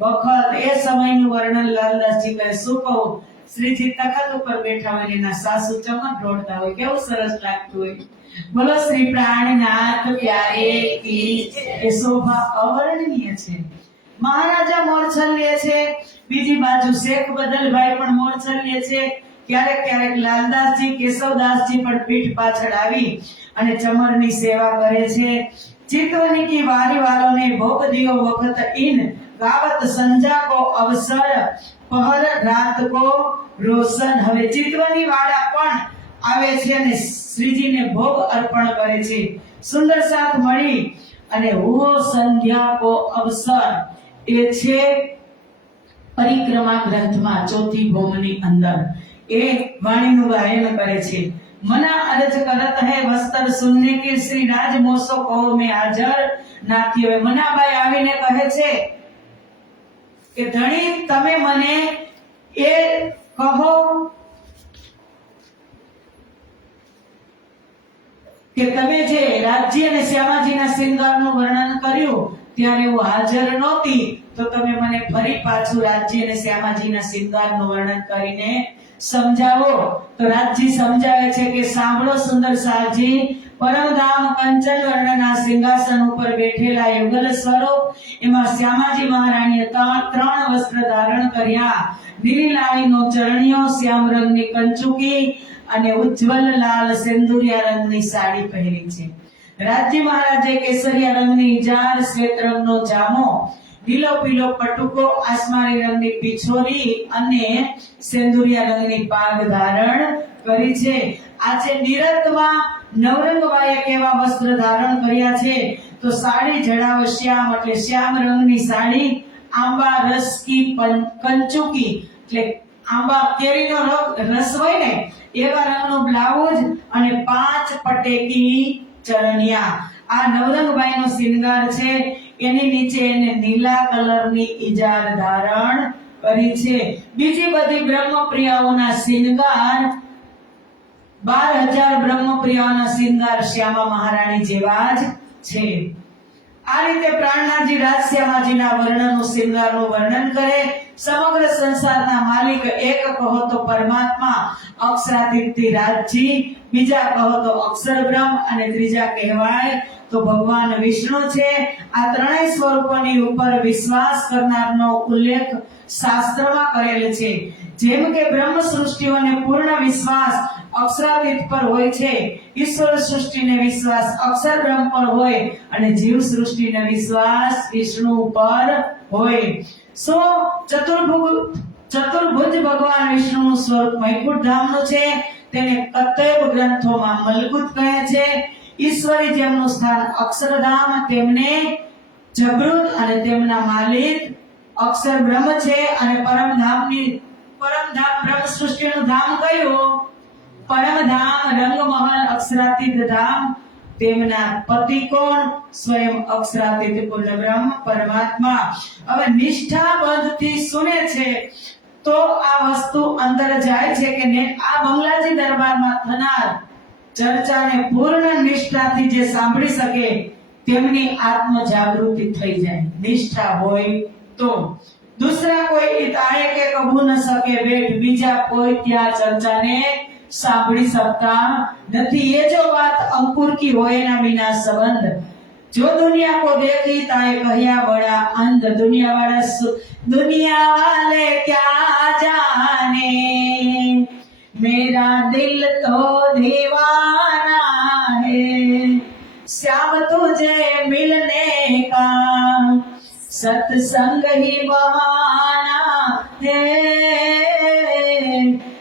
वखत. એ સમયનું વર્ણન લાલદાસજી કહે. શું કહું? શ્રીજી તખત ઉપર બેઠા હોય એના સાસુ ચમક ઢોળતા હોય, કેવું સરસ લાગતું હોય. બોલો શ્રી પ્રાણનાથ પ્યારે કી જય. એ શોભા અવર્ણનીય છે. મહારાજા મોરછલ્ય છે, બીજી બાજુ શેખ બદલભાઈ પણ મોરછલ્ય છે. ક્યારેક ક્યારેક લાલદાસજી કેશવદાસજી પણ પીઠ પાછળ આવી અને ચમરની સેવા કરે છે. चितवनी की वारी वालों ने भोग दियो वक्त इन गावत संजा को अवसर पहर रात को रोशन. હવે ચિતવની વાળા પણ આવે છે અને શ્રીજીને ભોગ અર્પણ કરે છે. સુંદર સાથ મળી અને હુઓ સંધ્યા કો અવસર એ છે પરિક્રમા ગ્રંથમાં ચોથી ભૌમની અંદર એ વાણીનું ગાયન કરે છે. मना अरज करत है वस्त्र सुनने के श्री राज मोसो कहो में हाजर नाथी. હવે મનાબાઈ આવીને કહે છે કે ધણી તમે મને એ કહો કે તમે જે રાજ્ય અને શ્યામાજીના શૃંગારનું વર્ણન કર્યું ત્યારે હું હાજર નહોતી, તો તમે મને ફરી પાછું રાજ્ય અને શ્યામાજીના શૃંગારનું વર્ણન કરીને સમજાવો. તો રાજજી સમજાવે છે કે સાંભળો સુંદર સાજી, પરમધામ કંચન વર્ણના સિંહાસન ઉપર બેઠેલા યુગલ સ્વરૂપ એમાં શ્યામાજી મહારાણીએ ત્રણ વસ્ત્ર ધારણ કર્યા. નીલીલાળીનો ચરણિયો, શ્યામ રંગની કંચુકી અને ઉજ્જવલ લાલ સેન્દુરિયા રંગની સાડી પહેરી છે. રાજજી મહારાજે કેસરિયા રંગની ઇજાર, શ્વેત રંગનો જામો, લીલો પીળો પટુકો, આસમાની રંગની પિછોરી અને સેન્દુરિયા રંગની પાગ ધારણ કરી છે. આજે નિરતમાં નવરંગબાઈએ કેવા વસ્ત્ર ધારણ કર્યા છે તો સાડી જડાવ શ્યામ એટલે શ્યામ રંગની સાડી, આંબા રસ કી કંચુકી એટલે આંબા કેરીનો રસ હોય ને એવા રંગનો બ્લાઉઝ અને 5 પટેકી ચરણિયા. આ નવરંગબાઈનો શૃંગાર છે. એની નીચે એને નીલા કલરની ઇજાર ધારણ કરી છે. બીજી બધી બ્રહ્મપ્રિયાઓના શૃંગાર 12,000 બ્રહ્મપ્રિયાઓના શૃંગાર શ્યામા મહારાણી જેવા જ છે. આ રીતે પ્રાણનાથજી રાજશ્યામાજીના વર્ણનું શૃંગારનું વર્ણન કરે. સમગ્ર સંસારના માલિક એક કહો તો પરમાત્મા અક્ષરાતીતથી રાજજી, બીજા કહો તો અક્ષર બ્રહ્મ અને ત્રીજા કહેવાય તો ભગવાન વિષ્ણુ છે. આ ત્રણેય સ્વરૂપોની ઉપર વિશ્વાસ કરનારનો ઉલ્લેખ શાસ્ત્રમાં કરેલ છે. જેમ કે બ્રહ્મ સૃષ્ટિઓને પૂર્ણ વિશ્વાસ અક્ષરાતીત પર હોય છે, ઈશ્વર સૃષ્ટિને વિશ્વાસ અક્ષર બ્રહ્મ પર હોય અને જીવ સૃષ્ટિને વિશ્વાસ વિષ્ણુ પર હોય. સો ચતુર્ભુજ ભગવાન વિષ્ણુનું સ્વરૂપ વૈકુંઠ ધામનું છે. તેને કતેબ ગ્રંથોમાં મલકુત કહે છે. ઈશ્વરી જેમનું સ્થાન અક્ષરધામ, તેમને જબરૂદ અને તેમના માલિક અક્ષર બ્રહ્મ છે. અને પરમધામ બ્રહ્મ સૃષ્ટિનું ધામ કયું? પરમધામ રંગમહલ અક્ષરાતીત ધામ. તેમના પતિ કોણ? સ્વયં અક્ષરાતીત પૂર્ણ બ્રહ્મ પરમાત્મા. હવે નિષ્ઠાબંધથી સુને છે તો આ વસ્તુ અંદર જાય છે કે આ બંગલાજી દરબારમાં થનાર ચર્ચાને પૂર્ણ નિષ્ઠાથી જે સાંભળી શકે તેમની આત્મ જાગૃતિ થઈ જાય. નિષ્ઠા હોય તો दूसरा कोई इताए के कबू न सके बैठ, बीजा कोई ત્યાં ચર્ચાને સાંભળી શકતા નથી. ये जो बात अंकुर की होए ना बिना संबंध, जो दुनिया को देखी ताए कहिया बड़ा अंध. दुनिया वाले क्या जाने, मेरा दिल तो दीवाना है, श्याम तुझे मिलने का सत्संग ही बहाना है.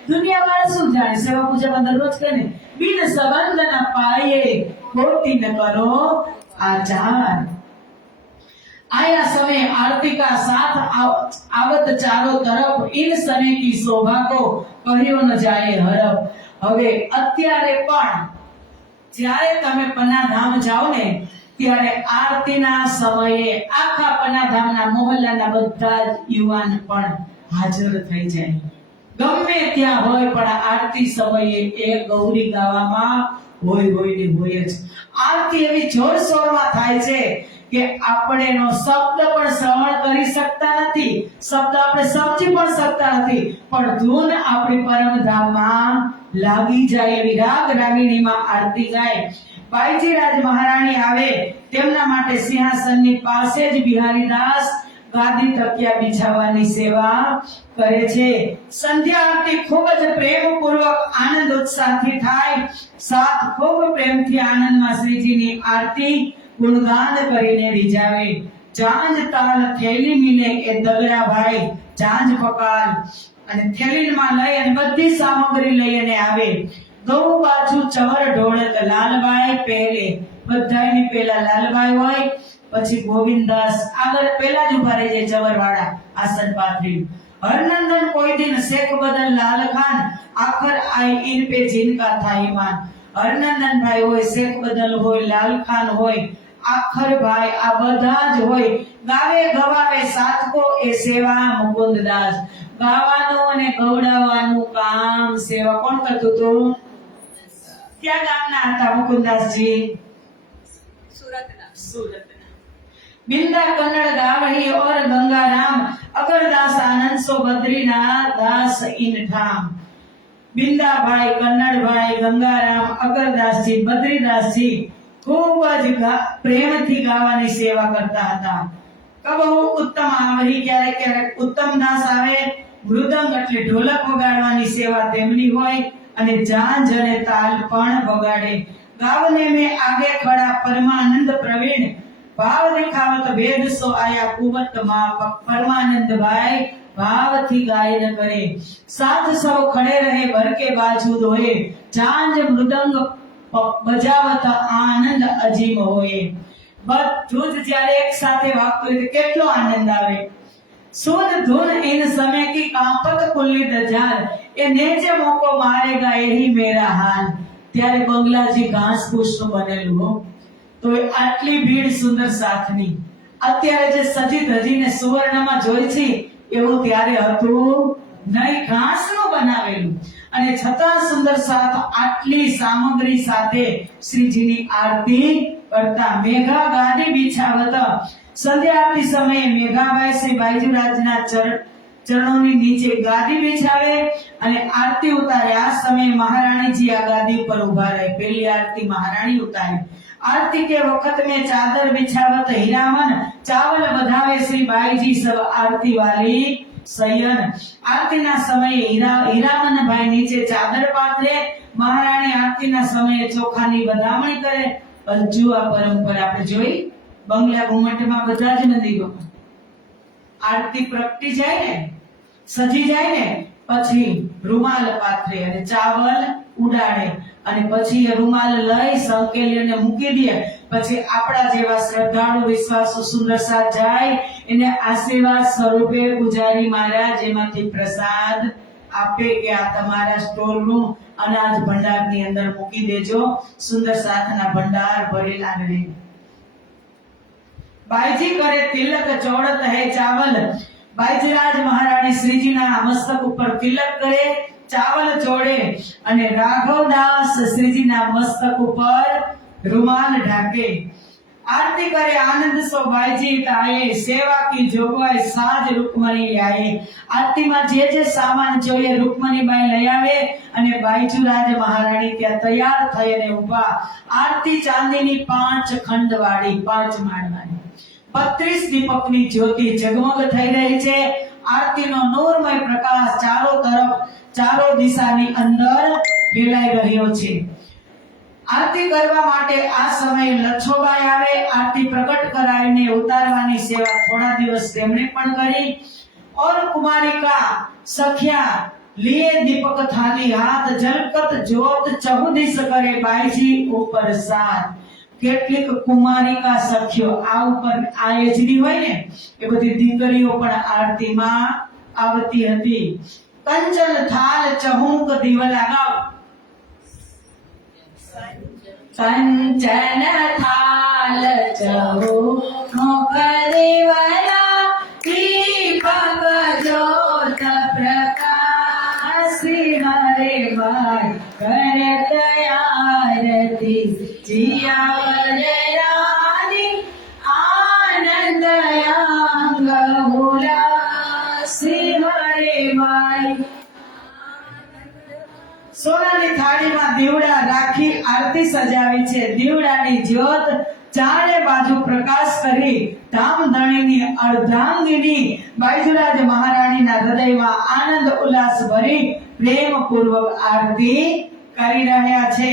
दुनिया वाला શું જાણે? સેવા પૂજામાં દરરોજ કરે. બિન સંબંધ ન પાયે ખોટી ન કરો आचार. आया समय आरती का साथ आवत चारों तरफ, इन समय की शोभा को કહ્યો ન જાય હરફ. હવે અત્યારે પણ જ્યારે તમે પન્નાધામ જાઓ ને ત્યારે આરતીના સમયે આખા પન્નાધામના મોહલ્લાના બધા જ યુવાન પણ હાજર થઈ જાય. ગમે ત્યાં હોય પણ આરતી સમયે એ ગૌરી ગાવામાં હોય જ. આરતી એવી જોરશોરમાં થાય છે કે આપણે એનો શબ્દ પણ શ્રવણ કરી શકતા નથી, શબ્દ આપણે સમજી પણ શકતા નથી, પણ ધૂન આપણી પરમધામમાં લાગી જાય એવી રાગ રાગિણીમાં આરતી ગાય. બાઈજી રાજ મહારાણી આવે તેમના માટે સિંહાસનની પાસે જ બિહારીદાસ ગાદી તકિયા બિછાવવાની સેવા કરે છે. સંધ્યા આરતી ખૂબ જ પ્રેમપૂર્વક આનંદ ઉત્સાહથી થાય. સાત ખૂબ પ્રેમથી આનંદમાં શ્રીજીની આરતી ગુણગાન કરીને રીઝાવે. જાંજ તાલ થેલી મિલે એ દગડાભાઈ જાંજ પકાલ અને થેલીમાં લઈ અને બધી સામગ્રી લઈને આવે. દો બાજુ ચવર ઢોળક લાલબાઈ પહેરે. બધાયની પેલા લાલબાઈ હોય, પછી ગોવિંદાસ આગળ પેલા જ ઉભા રહી જાય ચવરવાળા આસન પાથરી. હરનંદન કોઈ દિન શેખ બદલ લાલ ખાન આખર આઈ ઇન પે जिनका था ईमान. હરનંદન ભાઈ હોય, શેખ બદલ હોય, લાલ ખાન હોય, આખર ભાઈ આ બધા જ હોય. ગાવે ગવાવે સાતકો એ સેવા મુકુંદદાસ. ગાવાનું અને ગવડાવવાનું કામ સેવા કોણ કરતું હતું? ક્યાં ગામના હતા મુકુંદદાસજી? સુરતના. સુરતના. बिंदा कन्नड़ गावही और गंगाराम अगरदास आनंद सो बद्रीनाथ दास इन ठाम. बिंदा भाई, कन्नड़ भाई, गंगाराम, अगरदासजी, बद्रीदासजी ખૂબ જ પ્રેમથી ગાવાની સેવા કરતા હતા. કબહુ ઉત્તમ આવહી, ક્યારેક ક્યારેક ઉત્તમ દાસ આવે. મૃદંગ એટલે ઢોલક વગાડવાની સેવા તેમની હોય અને જાંજ અને તાલ પણ વગાડે. ગાવને में आगे खड़ा परमानंद प्रवीण भाव दिखावत भेद सो आया कुवत मापक. परमानंद भाई भावથી ગાયન કરે. સાથ સૌ ખડે રહે ભર કે બાજુ દોએ. જાંજ મૃદંગ બજાવત આનંદ અજીમ હોય. બધું જ જ્યારે એક સાથે વાગતું હોય કેટલો આનંદ આવે. સુન ધૂન ઇન समय की कांपत कुल्ली दजार એ નેજે મોકો મારેગા એહી મેરા હાલ. ત્યારે બંગલાજી ઘાસ ફૂસનું બનેલું હો, તો આટલી ભીડ સુંદર સાથની. અત્યારે જે સજી ધજીને સુવર્ણમાં જોઈ છે એવું ત્યારે હતું નહીં, ઘાસનું બનાવેલું. અને છતાં સુંદર સાથ આટલી સામગ્રી સાથે શ્રીજીની આરતી કરતા. મેઘા ગાદી બિછાવત. સંધ્યા આરતી સમયે મેઘાબાઈ શ્રી બાઈજીરાજના ચરણોની નીચે ગાદી બિછાવે અને આરતી ઉતારે. આ સમયે મહારાણીજી આ ગાદી ઉપર ઉભા રહે. પહેલી આરતી મહારાણી ઉતારે. आरती के वक्त में चादर बिछावत हीरामन चावल बधावे श्री बाईजी सब आरती वाली सयन. आरतीना समये हीरामन भाई નીચે ચાદર પાથરે. મહારાણી આરતીના સમયે ચોખાની વધામણી કરે. હજુ આ પરંપરા આપણે જોઈ બંગલા ઘુમટમાં બધા જ મંદિરોમાં આરતી પ્રગટી જાય ને, સજી જાય ને, પછી રૂમાલ પાથરે અને ચાવલ ઉડાડે અને પછી એ રૂમાલ લઈ સંકેલી અને મૂકી દે. પછી આપણા જેવા શ્રદ્ધાળુ વિશ્વાસુ સુંદર સાથ જાય એને આશીર્વાદ સ્વરૂપે પૂજારી મહારાજ એમાંથી પ્રસાદ આપે કે આ તમારા સ્ટોરનું અનાજ ભંડારની અંદર મૂકી દેજો. સુંદર સાથના ભંડાર ભરેલા રહે. બાઈજી કરે તિલક ચોડત હે ચાવલ. બાઈજીરાજ મહારાણી શ્રીજીના મસ્તક ઉપર તિલક કરે, ચાવલ ચોડે અને રાઘવદાસ શ્રીજીના મસ્તક ઉપર રૂમાલ ઢાકે. आरती करे आनंद सो बाईजी ताए. सेवा की जोगवाई साज रुक्मणी लाए. आरती में जे सामान જોઈએ रुक्मणीबाई લઈ આવે અને બાઈજીરાજ મહારાણી ત્યાં તૈયાર થઈને ઊભા. આરતી ચાંદીની 5 ખંડ વાળી 5 માળવાની 32 દીપકની જ્યોતિ જગમગ થઈ રહી છે. આરતીનો નૂરમય પ્રકાશ ચારો તરફ ચારો દિશાની અંદર ફેલાઈ રહ્યો છે. આરતી કરવા માટે આ સમયે લચ્છોબાઈ આવે. આરતી પ્રગટ કરાવીને ઉતારવાની સેવા થોડા દિવસ તેમણે પણ કરી. और कुमारिका सखिया लिए दीपक थाली हाथ जलकत ज्योत चहुदिश करे बाईजी ऊपर साथ. કેટલીક કુમારિકા સખીઓ આ ઉપર આ એજની હોય ને એ બધી દીકરીઓ પણ આરતીમાં આવતી હતી. કંચન થાલ ચહુંક દીવલા ગાવ. કંચન થાલ ચહુંક દીવલા દીપક જ્યોત પ્રકાશ હરે ભાઈ કરે તૈયારતી. जियावर रानी आ દીવડા રાખી આરતી સજાવી છે. દીવડાની જ્યોત ચારે બાજુ પ્રકાશ કરી ધામધણીની અર્ધાંગિની બાયજુરાજ મહારાણીના હૃદયમાં આનંદ ઉલ્લાસ ભરી પ્રેમપૂર્વક આરતી કરી રહ્યા છે.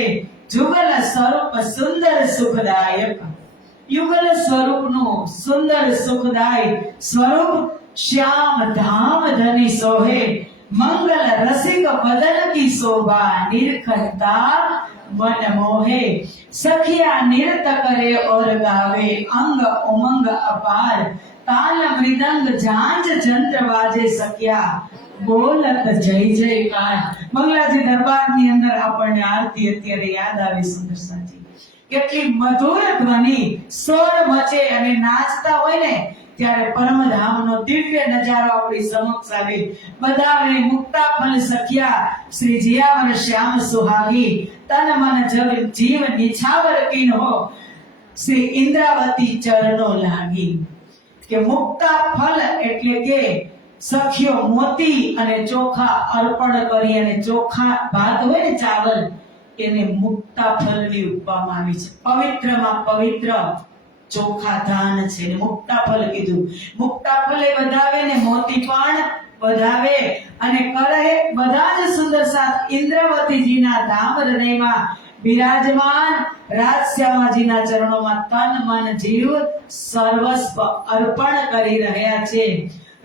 જુગલ સ્વરૂપ સુંદર સુખદાયક, યુગલ સ્વરૂપનું સુંદર સુખદાય સ્વરૂપ શ્યામ ધામ ધની સોહે, મંગલ રસિક બદન કી શોભા નિરખતા मन मोहे, सखिया नृत्य करे और गावे अंग उमंग अपार, ताल मृदंग झांझ जंत्र वाजे सखिया बोलत जय जयकार. મંગલાજી દરબારની અંદર આપણને આરતી અત્યારે યાદ આવી સુંદર સાચી. કેટલી મધુર ધ્વનિ સોર મચે અને નાચતા હોય ને ત્યારે પરમધામનો દિવ્ય નજારો આપણી સમક્ષ આવે. બધાને મુક્તા ફલ સખિયા શ્રી જીયાવર શ્યામ સુહાગી, તન મન જીવ નિછાવર કિન હો શ્રી ઇન્દ્રાવતી ચરણો લાગી. કે મુક્તા ફલ એટલે કે સખીઓ મોતી અને ચોખા અર્પણ કરી, અને ચોખા ભાત હોય ને ચાવલ એને મુક્તા ફળની ઉપમામાં આવી છે. પવિત્રમાં પવિત્ર ચોખા ધાન છે ને મુક્તા ફળ કીધું. મુક્તા ફલે વધાવે ને મોતી પણ વધાવે, અને કરે બધા જ સુંદર સાથ ઇન્દ્રાવતીજીના ધામ હૃદયમાં બિરાજમાન રાજશ્યામાજીના ચરણોમાં તન મન જીવ સર્વસ્વ અર્પણ કરી રહ્યા છે.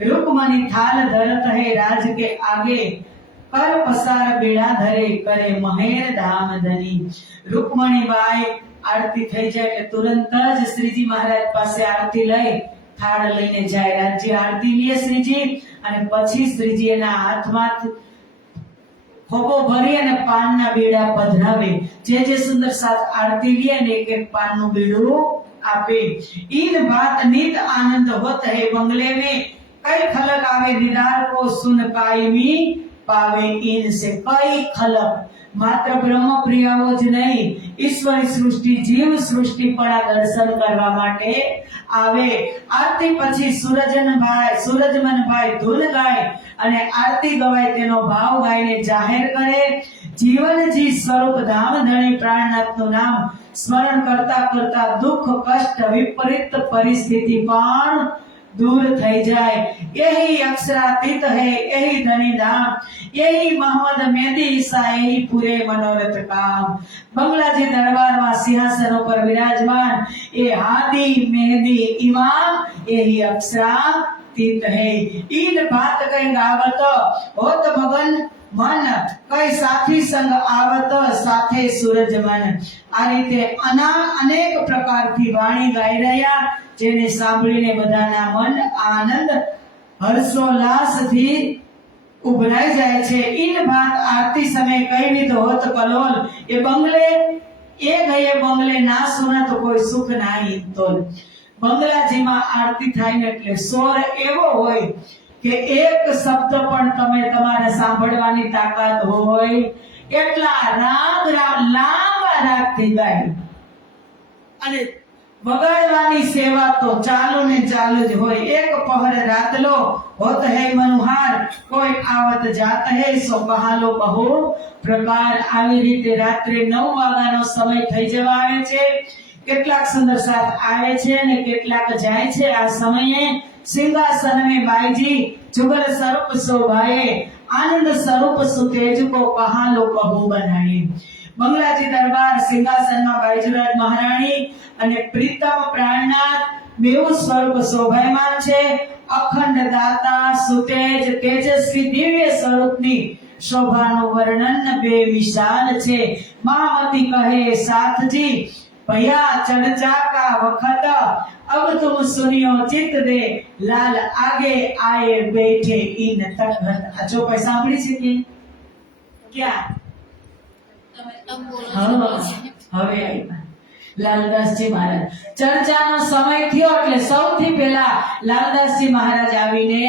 રૂકમણી થાલ ધરત હે રાજ કે આગે, કર પસાર બેડા ધરે કરે મહેર ધામ ધની. રૂકમણી બાઈ આરતી થઈ જાય એટલે તુરંત જ શ્રીજી મહારાજ પાસે આરતી લઈ થાળ લઈને જાય. રાજ્ય આરતી લે શ્રીજી, અને પછી શ્રીજી એના હાથમાં ખોબો ભરી અને પાનના બીડા પધરાવે. જે સુંદર સાથ આરતી લે ને એક એક પાનનું બીડું આપે. ઈન બાત નિત આનંદ હોત હે બંગલે में, कई खलक आवे दीदार को सुन कायमी पावे इनसे. कई खलक માત્ર બ્રહ્મ પ્રિયાઓ જ નહીં, ઈશ્વરી સૃષ્ટિ જીવ સૃષ્ટિ પણ આ દર્શન કરવા માટે આવે. આરતી પછી સૂરજમનભાઈ ધૂન ગાય અને આરતી ગવાય તેનો ભાવ ગાઈને જાહેર કરે. જીવનજી સ્વરૂપ ધામધણી પ્રાણનાથનું નામ સ્મરણ કરતા કરતા દુઃખ કષ્ટ વિપરીત પરિસ્થિતિ પણ दूर થઈ જાય. यही अक्षरातीत है, यही धनी धाम, यही मोहम्मद मेहदी ईसा, यही पूरे मनोरथ काम. બંગલાજી દરબારમાં સિંહાસન ઉપર વિરાજમાન એ હાદી મેહદી ઇમામ, यही अक्षरातीत है. इन बात कहीं गावत होत मगन मन, કઈ સાથી સંગ આવત સાથે સૂરજ મન. આ રીતે અનેક પ્રકારથી વાણી ગાઈ રહ્યા, જેને સાંભળીને બધાના મન આનંદ હર્ષોલ્લાસથી ઉભરાઈ જાય છે. इन बात आरती समय कई विध होत कलोल, ये बंगले ये गए बंगले ना सुना तो कोई सुख नहीं तोल. બંગલાજીમાં આરતી થાય ને એટલે સ્વર એવો હોય કે એક શબ્દ પણ તમે તમારે સાંભળવાની તાકાત હોય એટલા રાગ લાંબા રાગથી ગાય. અને વગાડવાની સેવા તો ચાલુ ને ચાલુ જ હોય. એક પહર રાતલો હોત હે મનુહાર, કોઈ આવત જાત હે સો બહાલો બહુ પ્રકાર. આવી રીતે રાત્રે 9 વાગ્યાનો સમય થઈ જવા આવે છે. કેટલાક સુંદર સાથ આવે છે અને કેટલાક જાય છે. આ સમયે સિંહાસન में बाईजी जुगल स्वरूप शोभाए, आनंद स्वरूप सुतेज को कहा लो कहू बनाए. બંગલાજી દરબાર સિંહાસનમાં બાયજુરાજ મહારાણી અને પ્રીતમ પ્રાણનાથ બેઉ સ્વરૂપ શોભાયમાન છે. અખંડ દાતા સુતેજ તેજસ્વી દિવ્ય સ્વરૂપની શોભાનું વર્ણન બે વિશાલ છે. મહામતી કહે સાથજી भैया चर्चा का वक्त, अब तुम सुनियो चित दे, लाल आगे आए बैठे इन तखत. जो पैसा સાંભળી છે કે क्या હવે આવ્યા લાલદાસજી મહારાજ. ચર્ચાનો સમય થયો એટલે સૌથી પહેલા લાલદાસજી મહારાજ આવીને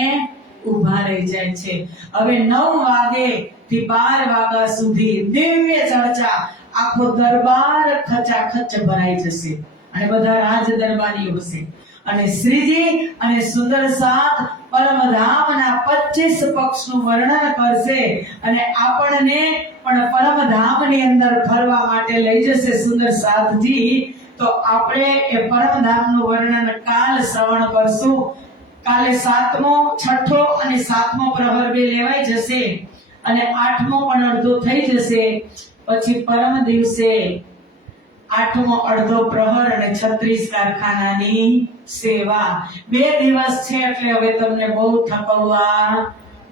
ઉભા રહી જાય છે. હવે 9 વાગે થી 12 વાગ્યા સુધી દિવ્ય ચર્ચા, આખો દરબાર ખચાખચ ભરાઈ જશે અને બધા રાજ દરબારીઓ હશે. અને શ્રીજી અને સુંદર સાત પરમધામના 25 પક્ષનું વર્ણન કરશે અને આપણને પણ પરમધામની અંદર ફરવા માટે લઈ જશે સુંદર સાતજી. તો આપણે એ પરમધામનું વર્ણન કાલ શ્રવણ કરશું. કાલે 7મો, 6ઠો અને 7મો પ્રહર બે લેવાઈ જશે અને 8મો પણ અડધો થઈ જશે. પછી પરમ દિવસે 8મો અડધો પ્રહર અને 36 કારખાનાની સેવા. 2 દિવસ છે એટલે હવે તમને બહુ થકવવા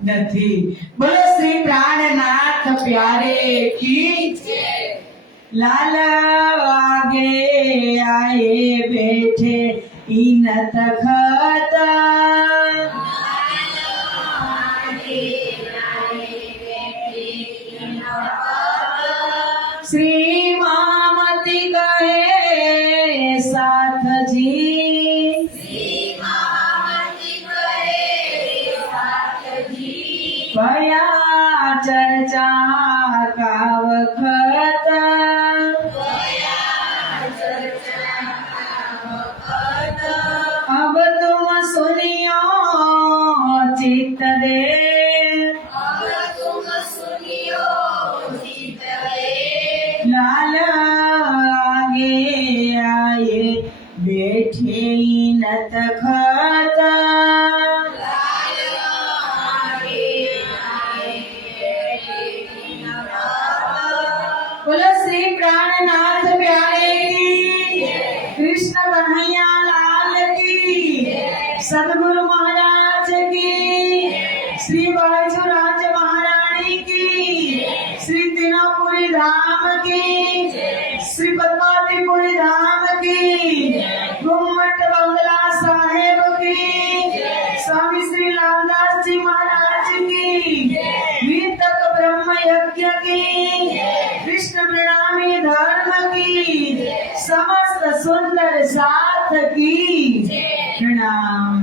નથી. બોલો શ્રી પ્રાણનાથ પ્યારે કી જય. લાલા વાગે આયે બેઠે ઈન તખત, શ્રી મામતી કહે સાથજી, ભયા ચર્ચા કા વખત, अब तुम सुनियो चित्त दे, लाल आगे आए बैठे न तखत, बोलो श्री प्राणनाथ प्यारे की, कृष्ण कन्हैया लाल की, सदगुरु महाराज की, श्री बाजूराज महारानी की, श्री तीनापुरी धाम की, श्री पद्मावतीपुरी धाम की, गुम्मट बंगला साहेब की, स्वामी श्री लालदास जी महाराज की, वीतक ब्रह्म यज्ञ की, कृष्ण प्रणामी धर्म की, समस्त सुंदर साथ की प्रणाम।